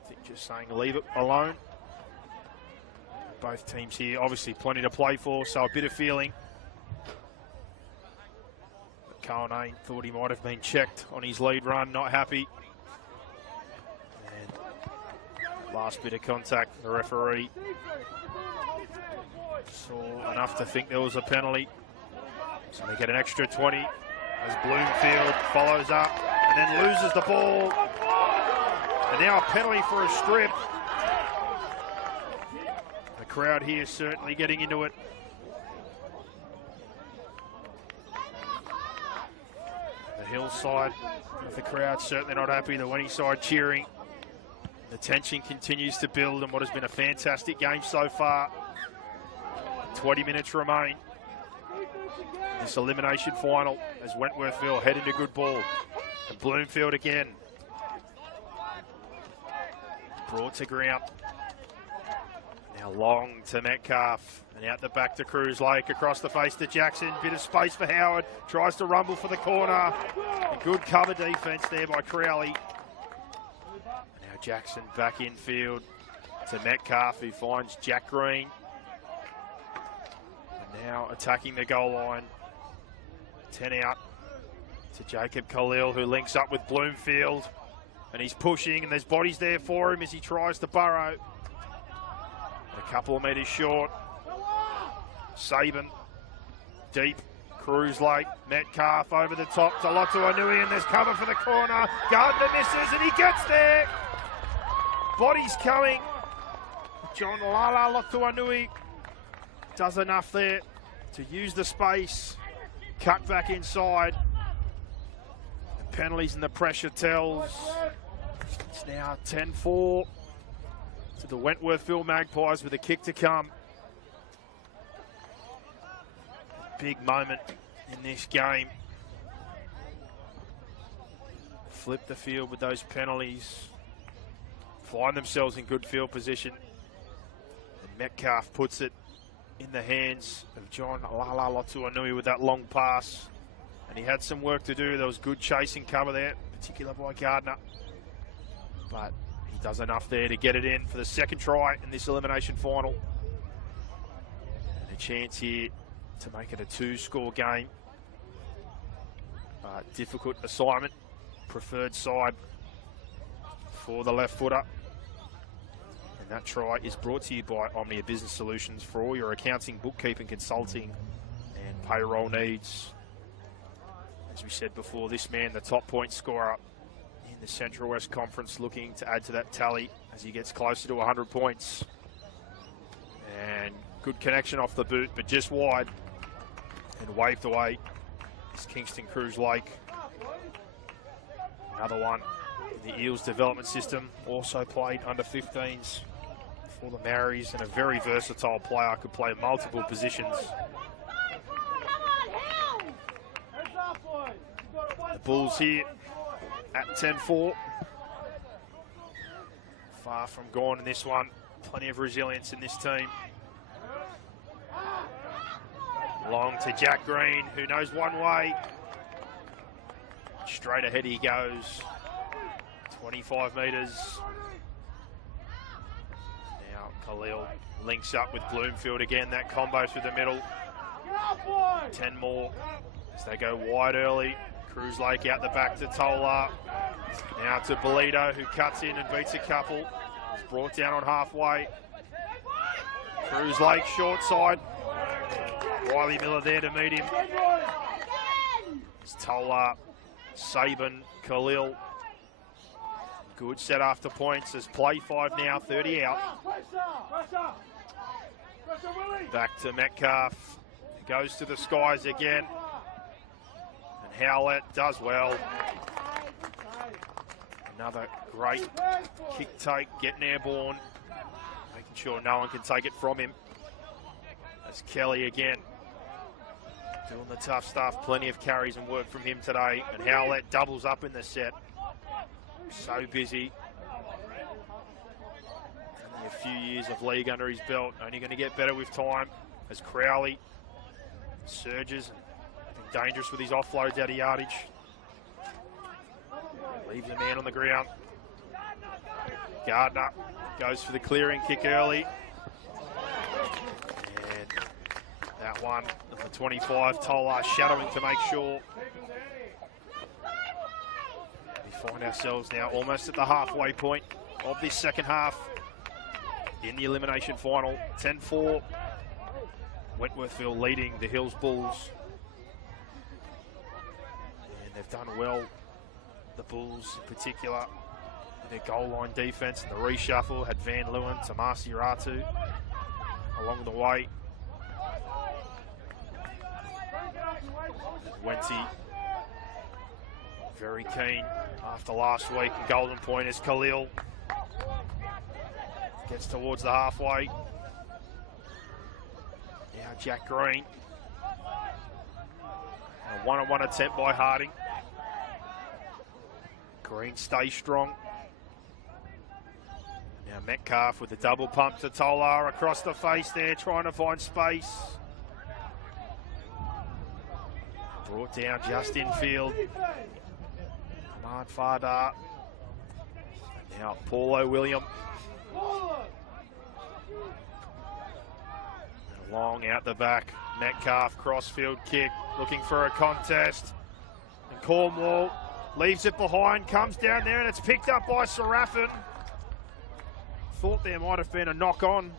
I think just saying leave it alone. both teams here, obviously plenty to play for, so a bit of feeling. But Cohen thought he might have been checked on his lead run, not happy. And last bit of contact, the referee saw enough to think there was a penalty. So they get an extra 20 as Bloomfield follows up and then loses the ball. And now a penalty for a strip. The crowd here certainly getting into it. The hillside of the crowd certainly not happy. The Wenny side cheering. The tension continues to build in what has been a fantastic game so far. 20 minutes remain. This elimination final as Wenthworthville head into good ball. And Bloomfield again. Brought to ground. Now long to Metcalf. And out the back to Cruz Lake. Across the face to Jackson. Bit of space for Howard. Tries to rumble for the corner. A good cover defence there by Crowley. Now Jackson back in field to Metcalf, who finds Jack Green. And now attacking the goal line. 10 out to Jacob Khalil, who links up with Bloomfield. And he's pushing, and there's bodies there for him as he tries to burrow. A couple of metres short. Sabin, deep, Cruz Lake, Metcalf over the top to Lotu Anui, and there's cover for the corner. Gardner misses, and he gets there. Bodies coming. John Lala Lotu Anui does enough there to use the space. Cut back inside. The penalties and the pressure tells. It's now 10-4 to the Wenthworthville Magpies with a kick to come. Big moment in this game. Flip the field with those penalties. Find themselves in good field position. And Metcalf puts it in the hands of John Lala Lotuanui with that long pass. And he had some work to do. There was good chasing cover there, particularly by Gardner. But he does enough there to get it in for the second try in this elimination final. And a chance here to make it a 2-score game. Difficult assignment. Preferred side for the left footer. And that try is brought to you by Omnia Business Solutions for all your accounting, bookkeeping, consulting and payroll needs. As we said before, this man, the top point scorer in the Central West Conference, looking to add to that tally as he gets closer to 100 points. And good connection off the boot, but just wide. And waved away is Kingston Cruz Lake. Another one in the Eels development system. Also played under 15s for the Maoris, and a very versatile player. Could play multiple positions. The Bulls here at 10-4. Far from gone in this one. Plenty of resilience in this team. Long to Jack Green, who knows one way. Straight ahead he goes. 25 metres. Now Khalil links up with Bloomfield again. That combo through the middle. 10 more as they go wide early. Cruz Lake out the back to Tola. Now to Bolito, who cuts in and beats a couple. He's brought down on halfway. Cruz Lake short side. Wiley Miller there to meet him. It's Tola, Sabin, Khalil. Good set after points. There's play 5 now, 30 out. Back to Metcalf. Goes to the skies again. And Howlett does well. Another great kick take, getting airborne. Making sure no one can take it from him. That's Kelly again. Doing the tough stuff. Plenty of carries and work from him today. And Howlett doubles up in the set. So busy. Only a few years of league under his belt. Only going to get better with time as Crowley surges. And dangerous with his offloads out of yardage. Leaves a man on the ground. Gardner goes for the clearing kick early. That one, number 25, Tolar shadowing to make sure. We find ourselves now almost at the halfway point of this second half in the elimination final. 10-4. Wenthworthville leading the Hills Bulls. And they've done well, the Bulls in particular, with their goal line defence and the reshuffle. Had Van Leeuwen to Marcy Ratu along the way. Wenty very keen after last week in Golden Point as Khalil gets towards the halfway. Now Jack Green. A one-on-one attempt by Harding. Green stays strong. Now Metcalf with a double pump to Tolar across the face there, trying to find space. Brought down just infield. Ahmad Fardar. Now Paulo William. Long out the back. Metcalf crossfield kick, looking for a contest. And Cornwall leaves it behind, comes down there, and it's picked up by Serafin. Thought there might have been a knock on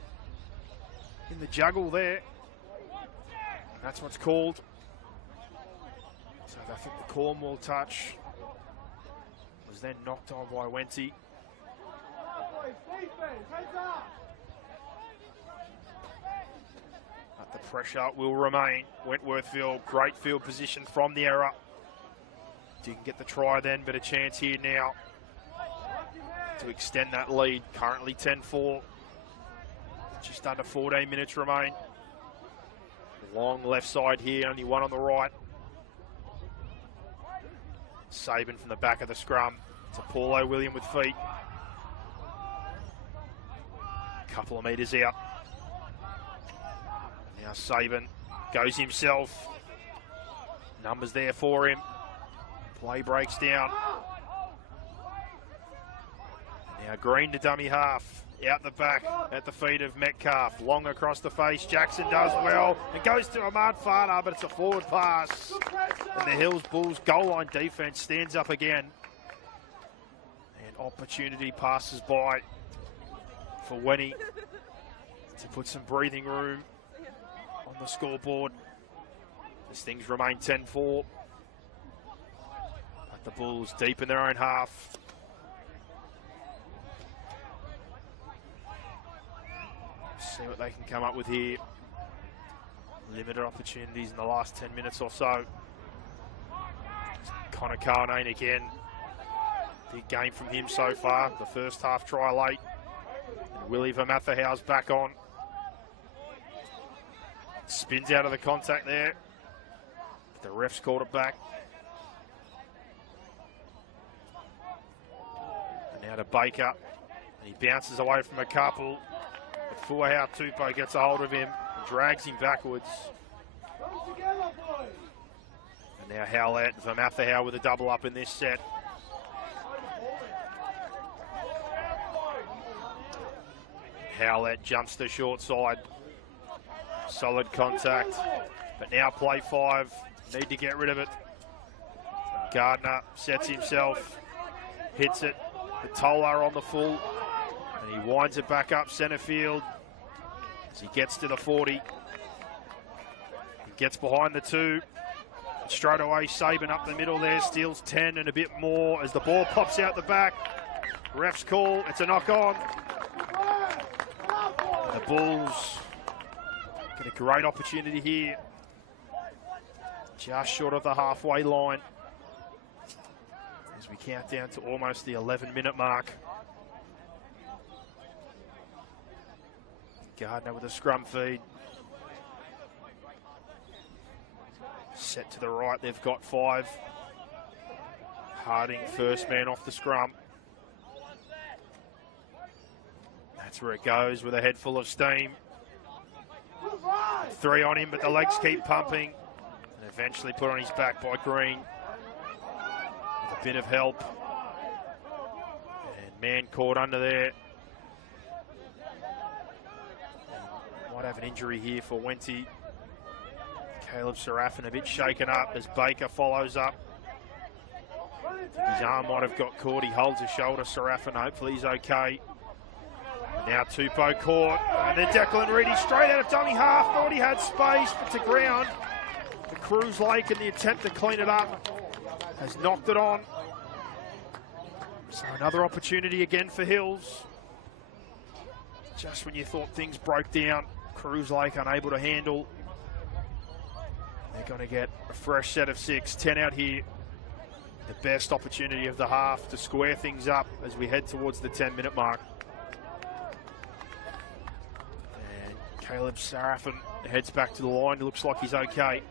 in the juggle there. That's what's called. So I think the Cornwall touch was then knocked on by Wenty. But the pressure will remain. Wenthworthville, great field position from the error. Didn't get the try then, but a chance here now to extend that lead. Currently 10-4. Just under 14 minutes remain. Long left side here, only one on the right. Sabin from the back of the scrum to Paulo William with feet. Couple of metres out. Now Sabin goes himself. Numbers there for him. Play breaks down. Now Green to dummy half. Out the back at the feet of Metcalf. Long across the face. Jackson does well. And goes to Ahmad Fardar, but it's a forward pass. And the Hills Bulls goal line defence stands up again. And opportunity passes by for Wenny to put some breathing room on the scoreboard as things remain 10-4. But the Bulls deep in their own half. See what they can come up with here. Limited opportunities in the last 10 minutes or so. Connor Carnane again. Big game from him so far. The first half try late. And Willie Vermathehau's back on. Spins out of the contact there. But the refs called it back. And now to Baker. And he bounces away from a couple. But Fuahau Tupou gets a hold of him and drags him backwards. And now Howlett, Vermathehau with a double up in this set. Howlett jumps to short side. Solid contact. But now play 5. Need to get rid of it. Gardner sets himself. Hits it. With Tolar on the full. And he winds it back up centre field as he gets to the 40. He gets behind the 2. Straight away, Sabin up the middle there, steals 10 and a bit more as the ball pops out the back. Ref's call, it's a knock on. And the Bulls get a great opportunity here. Just short of the halfway line as we count down to almost the 11-minute mark. Gardner with a scrum feed. Set to the right, they've got 5. Harding, first man off the scrum. That's where it goes with a head full of steam. 3 on him, but the legs keep pumping. And eventually put on his back by Green. With a bit of help. And man caught under there. Might have an injury here for Wenty. Caleb Serafin a bit shaken up as Baker follows up. His arm might have got caught. He holds his shoulder, Serafin. Hopefully he's okay. And now Tupou caught. And then Declan Reedy straight out of dummy half. Thought he had space, but to ground. The Cruise Lake in the attempt to clean it up has knocked it on. So another opportunity again for Hills. Just when you thought things broke down, Cruise Lake unable to handle. They're going to get a fresh set of 6. 10 out here. The best opportunity of the half to square things up as we head towards the 10-minute mark. And Caleb Serafin heads back to the line. Looks like he's okay.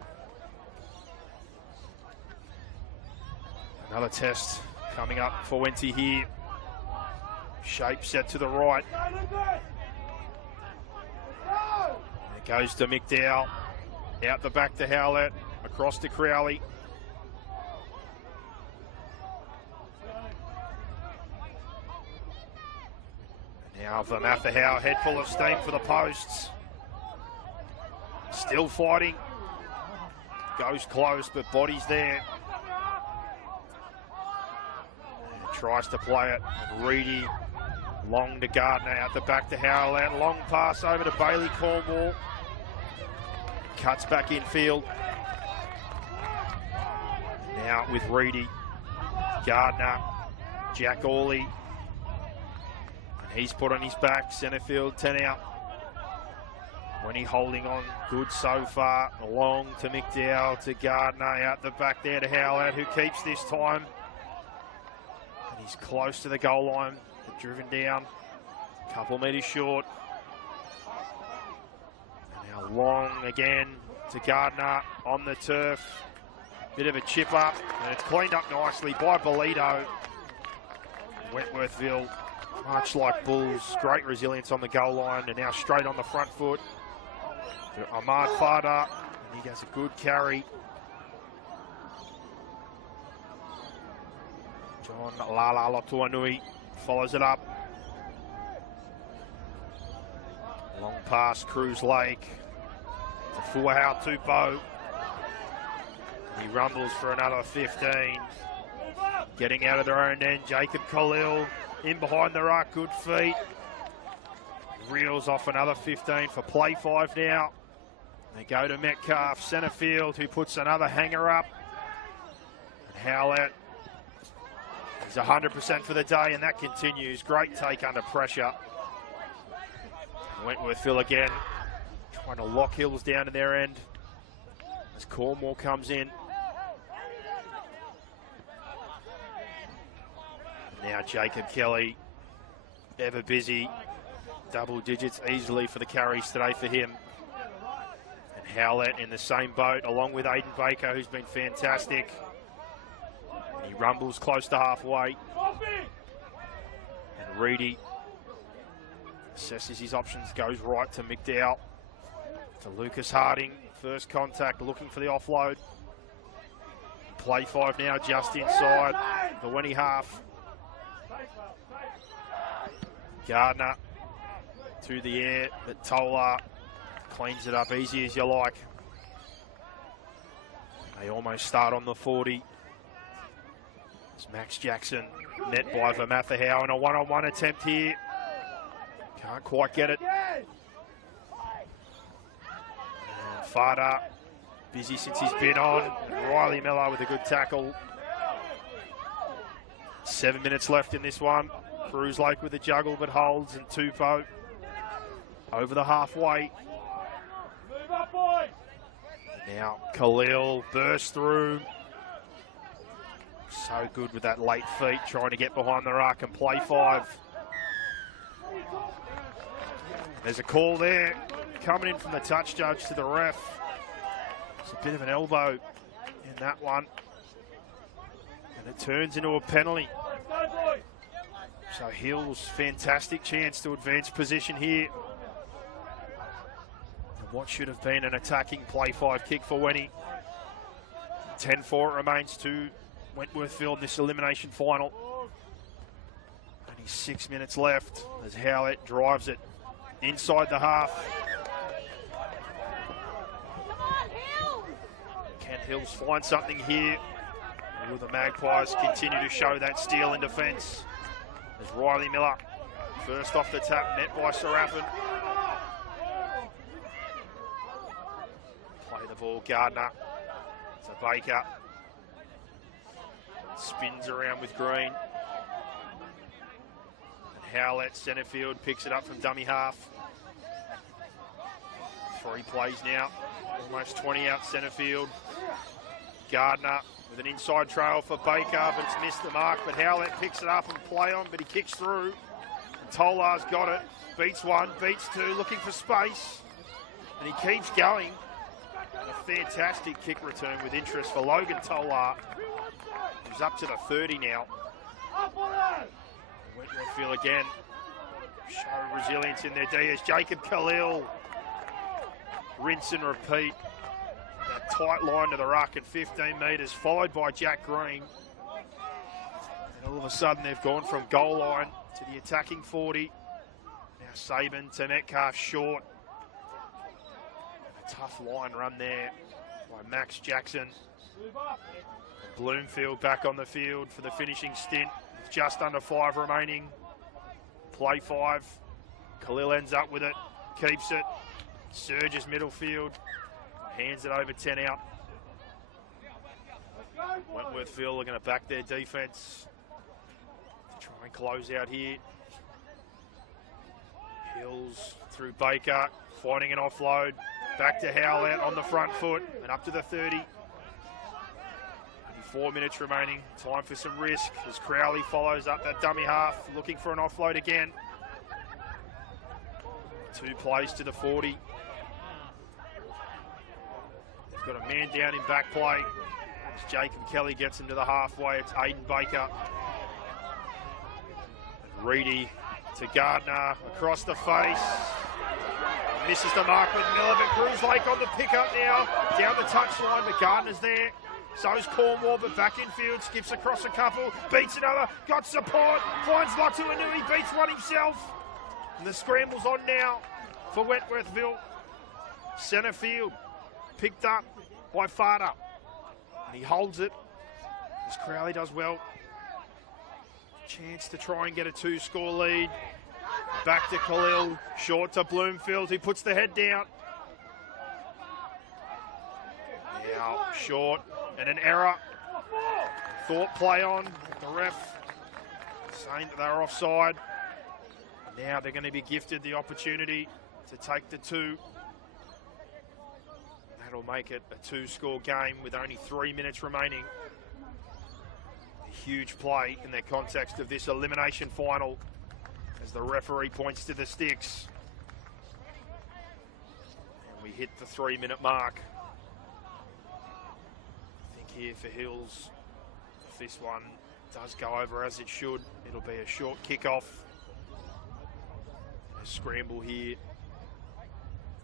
Another test coming up for Wenty here. Shape set to the right. It goes to McDowell. Out the back to Howlett. Across to Crowley. Now Vermathahau, head full of steam for the posts. Still fighting. Goes close, but body's there. And tries to play it. And Reedy, long to Gardner, out the back to Howlett. Long pass over to Bailey Cornwall. Cuts back infield. Now with Reedy, Gardner, Jack Orley. He's put on his back, centre field, 10 out. When he holding on, good so far. Long to McDowell, to Gardner, out the back there to Howlett, who keeps this time. And he's close to the goal line, but driven down, a couple metres short. And now Long again to Gardner on the turf. Bit of a chip up, and it's cleaned up nicely by Bolito. Wenthworthville, much like Bulls, great resilience on the goal line, and now straight on the front foot to Ahmad Fada, and he gets a good carry. John Lala Lotuanui follows it up. Long pass, Cruise Lake to Fuahau Tupou. He rumbles for another 15. Getting out of their own end, Jacob Khalil in behind the ruck, good feet. Reels off another 15 for play 5 now. They go to Metcalf, centre field, who puts another hanger up. And Howlett is 100% for the day, and that continues. Great take under pressure. Wenthworthville again, trying to lock Hills down to their end as Cornwall comes in. Now Jacob Kelly, ever busy, double digits easily for the carries today for him. And Howlett in the same boat, along with Aiden Baker, who's been fantastic. And he rumbles close to halfway. And Reedy assesses his options, goes right to McDowell, to Lucas Harding. First contact, looking for the offload. Play 5 now, just inside the Wenny half. Gardner to the air, but Tola cleans it up easy as you like. They almost start on the 40. It's Max Jackson, net by Vermathahau in a one-on-one attempt here. Can't quite get it. And Fada, busy since he's been on. And Riley Miller with a good tackle. 7 minutes left in this one. Cruise Lake with the juggle, but holds, and Tupou over the halfway. Move up, boy. Now Khalil bursts through. So good with that late feet, trying to get behind the ruck and play 5. There's a call there, coming in from the touch judge to the ref. It's a bit of an elbow in that one. And it turns into a penalty. So Hills, fantastic chance to advance position here. And what should have been an attacking play 5 kick for Wenny. 10-4 it remains to Wenthworthville in this elimination final. Only 6 minutes left as Howlett drives it inside the half. Hills find something here. Will the Magpies continue to show that steel in defence? As Riley Miller, first off the tap, met by Seraphin. Play the ball, Gardner to Baker. Spins around with Green. And Howlett, centre field, picks it up from dummy half. 3 plays now, almost 20 out centre field. Gardner with an inside trail for Baker, but it's missed the mark. But Howlett picks it up and play on, but he kicks through. And Tolar's got it. Beats 1, beats 2, looking for space. And he keeps going. And a fantastic kick return with interest for Logan Tolar. He's up to the 30 now. Wenthworthville again. Show resilience in their D as Jacob Khalil. Rinse and repeat. That tight line to the ruck at 15 metres, followed by Jack Green. And all of a sudden they've gone from goal line to the attacking 40. Now Sabin to Metcalf short. A tough line run there by Max Jackson. Bloomfield back on the field for the finishing stint. With just under 5 remaining. Play 5. Khalil ends up with it, keeps it. Surges middle field. Hands it over 10 out. Wenthworthville are going to back their defence to try and close out here. Hills through Baker, finding an offload. Back to Howlett on the front foot and up to the 30. Only 4 minutes remaining. Time for some risk as Crowley follows up that dummy half, looking for an offload again. 2 plays to the 40. Got a man down in back play. As Jacob Kelly gets him to the halfway, it's Aiden Baker. And Reedy to Gardner, across the face. Misses the mark with Miller, but Cruz Lake on the pickup now. Down the touchline, but Gardner's there. So's Cornwall, but back in field, skips across a couple, beats another, got support, finds Latu Anui, beats one himself. And the scramble's on now for Wenthworthville. Centre field. Picked up by Fada. And he holds it as Crowley does well. Chance to try and get a 2-score lead. Back to Khalil, short to Bloomfield, who puts the head down. Now short and an error. Thought play on. The ref saying that they're offside. Now they're going to be gifted the opportunity to take the 2. That'll make it a 2-score game with only 3 minutes remaining. A huge play in the context of this elimination final as the referee points to the sticks. And we hit the 3-minute mark. I think here for Hills, if this one does go over as it should, it'll be a short kickoff. A scramble here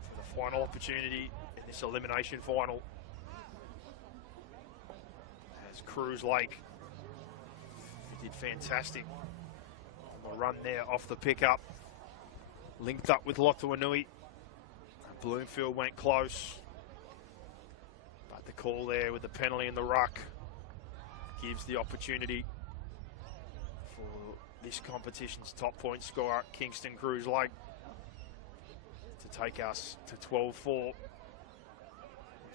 for the final opportunity in this elimination final. As Cruz Lake, who did fantastic on the run there off the pickup, linked up with Lotuanui. Bloomfield went close, but the call there with the penalty in the ruck gives the opportunity for this competition's top point scorer, Kingston Cruz Lake, to take us to 12-4.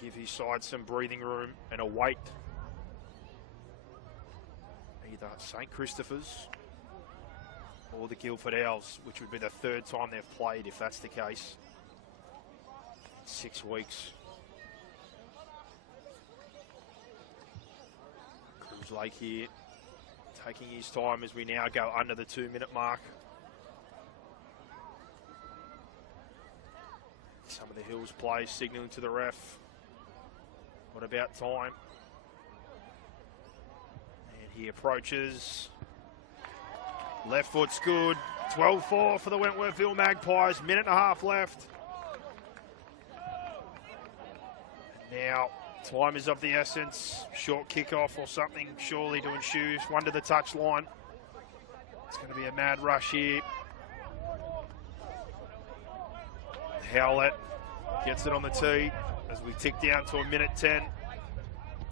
Give his side some breathing room and await either St Christopher's or the Guildford Owls, which would be the 3rd time they've played if that's the case. 6 weeks. Cruz Lake here, taking his time as we now go under the 2-minute mark. Some of the Hills players signalling to the ref. What about time? And he approaches. Left foot's good. 12-4 for the Wenthworthville Magpies. Minute and a half left. Now, time is of the essence. Short kickoff or something surely to ensue. One to the touch line. It's going to be a mad rush here. Howlett gets it on the tee as we tick down to a minute 10.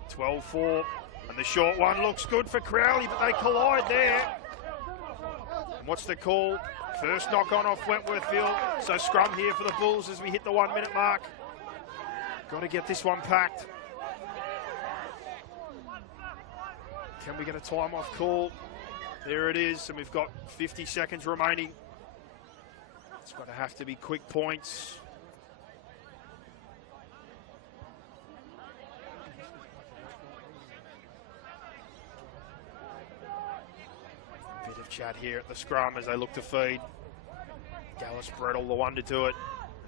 12-4. And the short one looks good for Crowley, but they collide there. And what's the call? First knock on off Wentworthville. So scrum here for the Bulls as we hit the 1 minute mark. Got to get this one packed. Can we get a time off call? There it is, and we've got 50 seconds remaining. It's going to have to be quick points. Bit of chat here at the scrum as they look to feed. Dallas Brettle, the one to do it.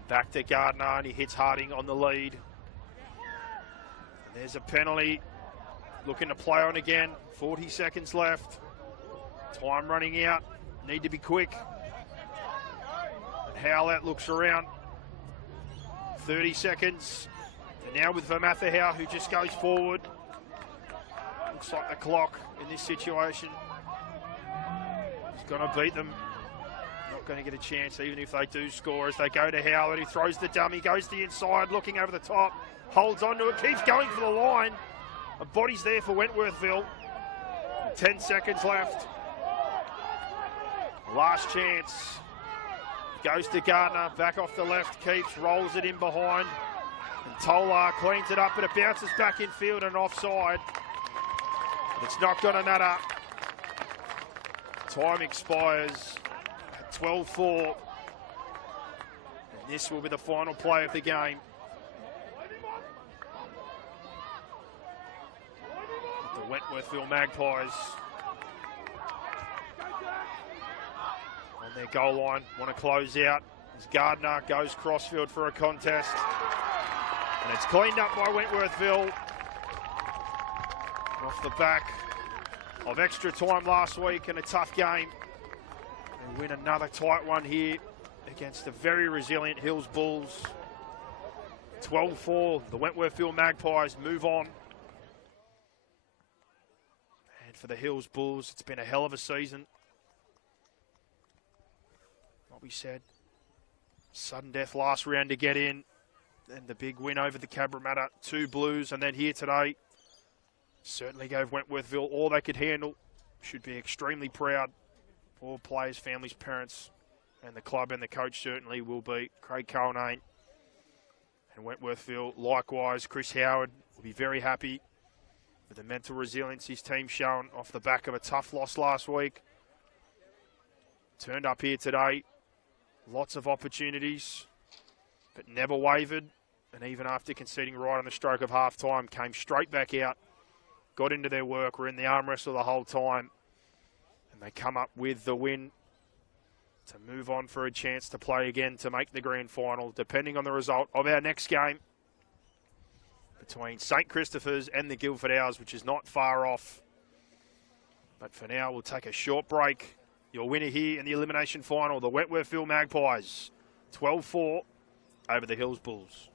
Back to Gardner, and he hits Harding on the lead. And there's a penalty. Looking to play on again. 40 seconds left. Time running out. Need to be quick. And Howlett looks around. 30 seconds. And now with Vermathahau, who just goes forward. Looks like the clock in this situation. He's going to beat them. Not going to get a chance even if they do score as they go to Howlett. He throws the dummy, goes to the inside, looking over the top. Holds on to it, keeps going for the line. A body's there for Wentworthville. 10 seconds left. Last chance. Goes to Gardner, back off the left, keeps, rolls it in behind. And Tolar cleans it up, but it bounces back in field and offside. It's not going to nutter. Time expires at 12-4. And this will be the final play of the game. The Wentworthville Magpies on their goal line, want to close out as Gardner goes crossfield for a contest. And it's cleaned up by Wentworthville off the back of extra time last week and a tough game. They win another tight one here against the very resilient Hills Bulls. 12-4, the Wentworthville Magpies move on. And for the Hills Bulls, it's been a hell of a season. What we said, sudden death last round to get in. And the big win over the Cabramatta, 2 Blues, and then here today. Certainly gave Wentworthville all they could handle. Should be extremely proud. All players, families, parents, and the club and the coach certainly will be. Craig Cullinane and Wentworthville likewise. Chris Howard will be very happy with the mental resilience his team's shown off the back of a tough loss last week. Turned up here today. Lots of opportunities, but never wavered. And even after conceding right on the stroke of half-time, came straight back out, got into their work, were in the arm wrestle the whole time. And they come up with the win to move on for a chance to play again to make the grand final, depending on the result of our next game between St. Christopher's and the Guildford Owls, which is not far off. But for now, we'll take a short break. Your winner here in the elimination final, the Wentworthville Magpies, 12-4 over the Hills Bulls.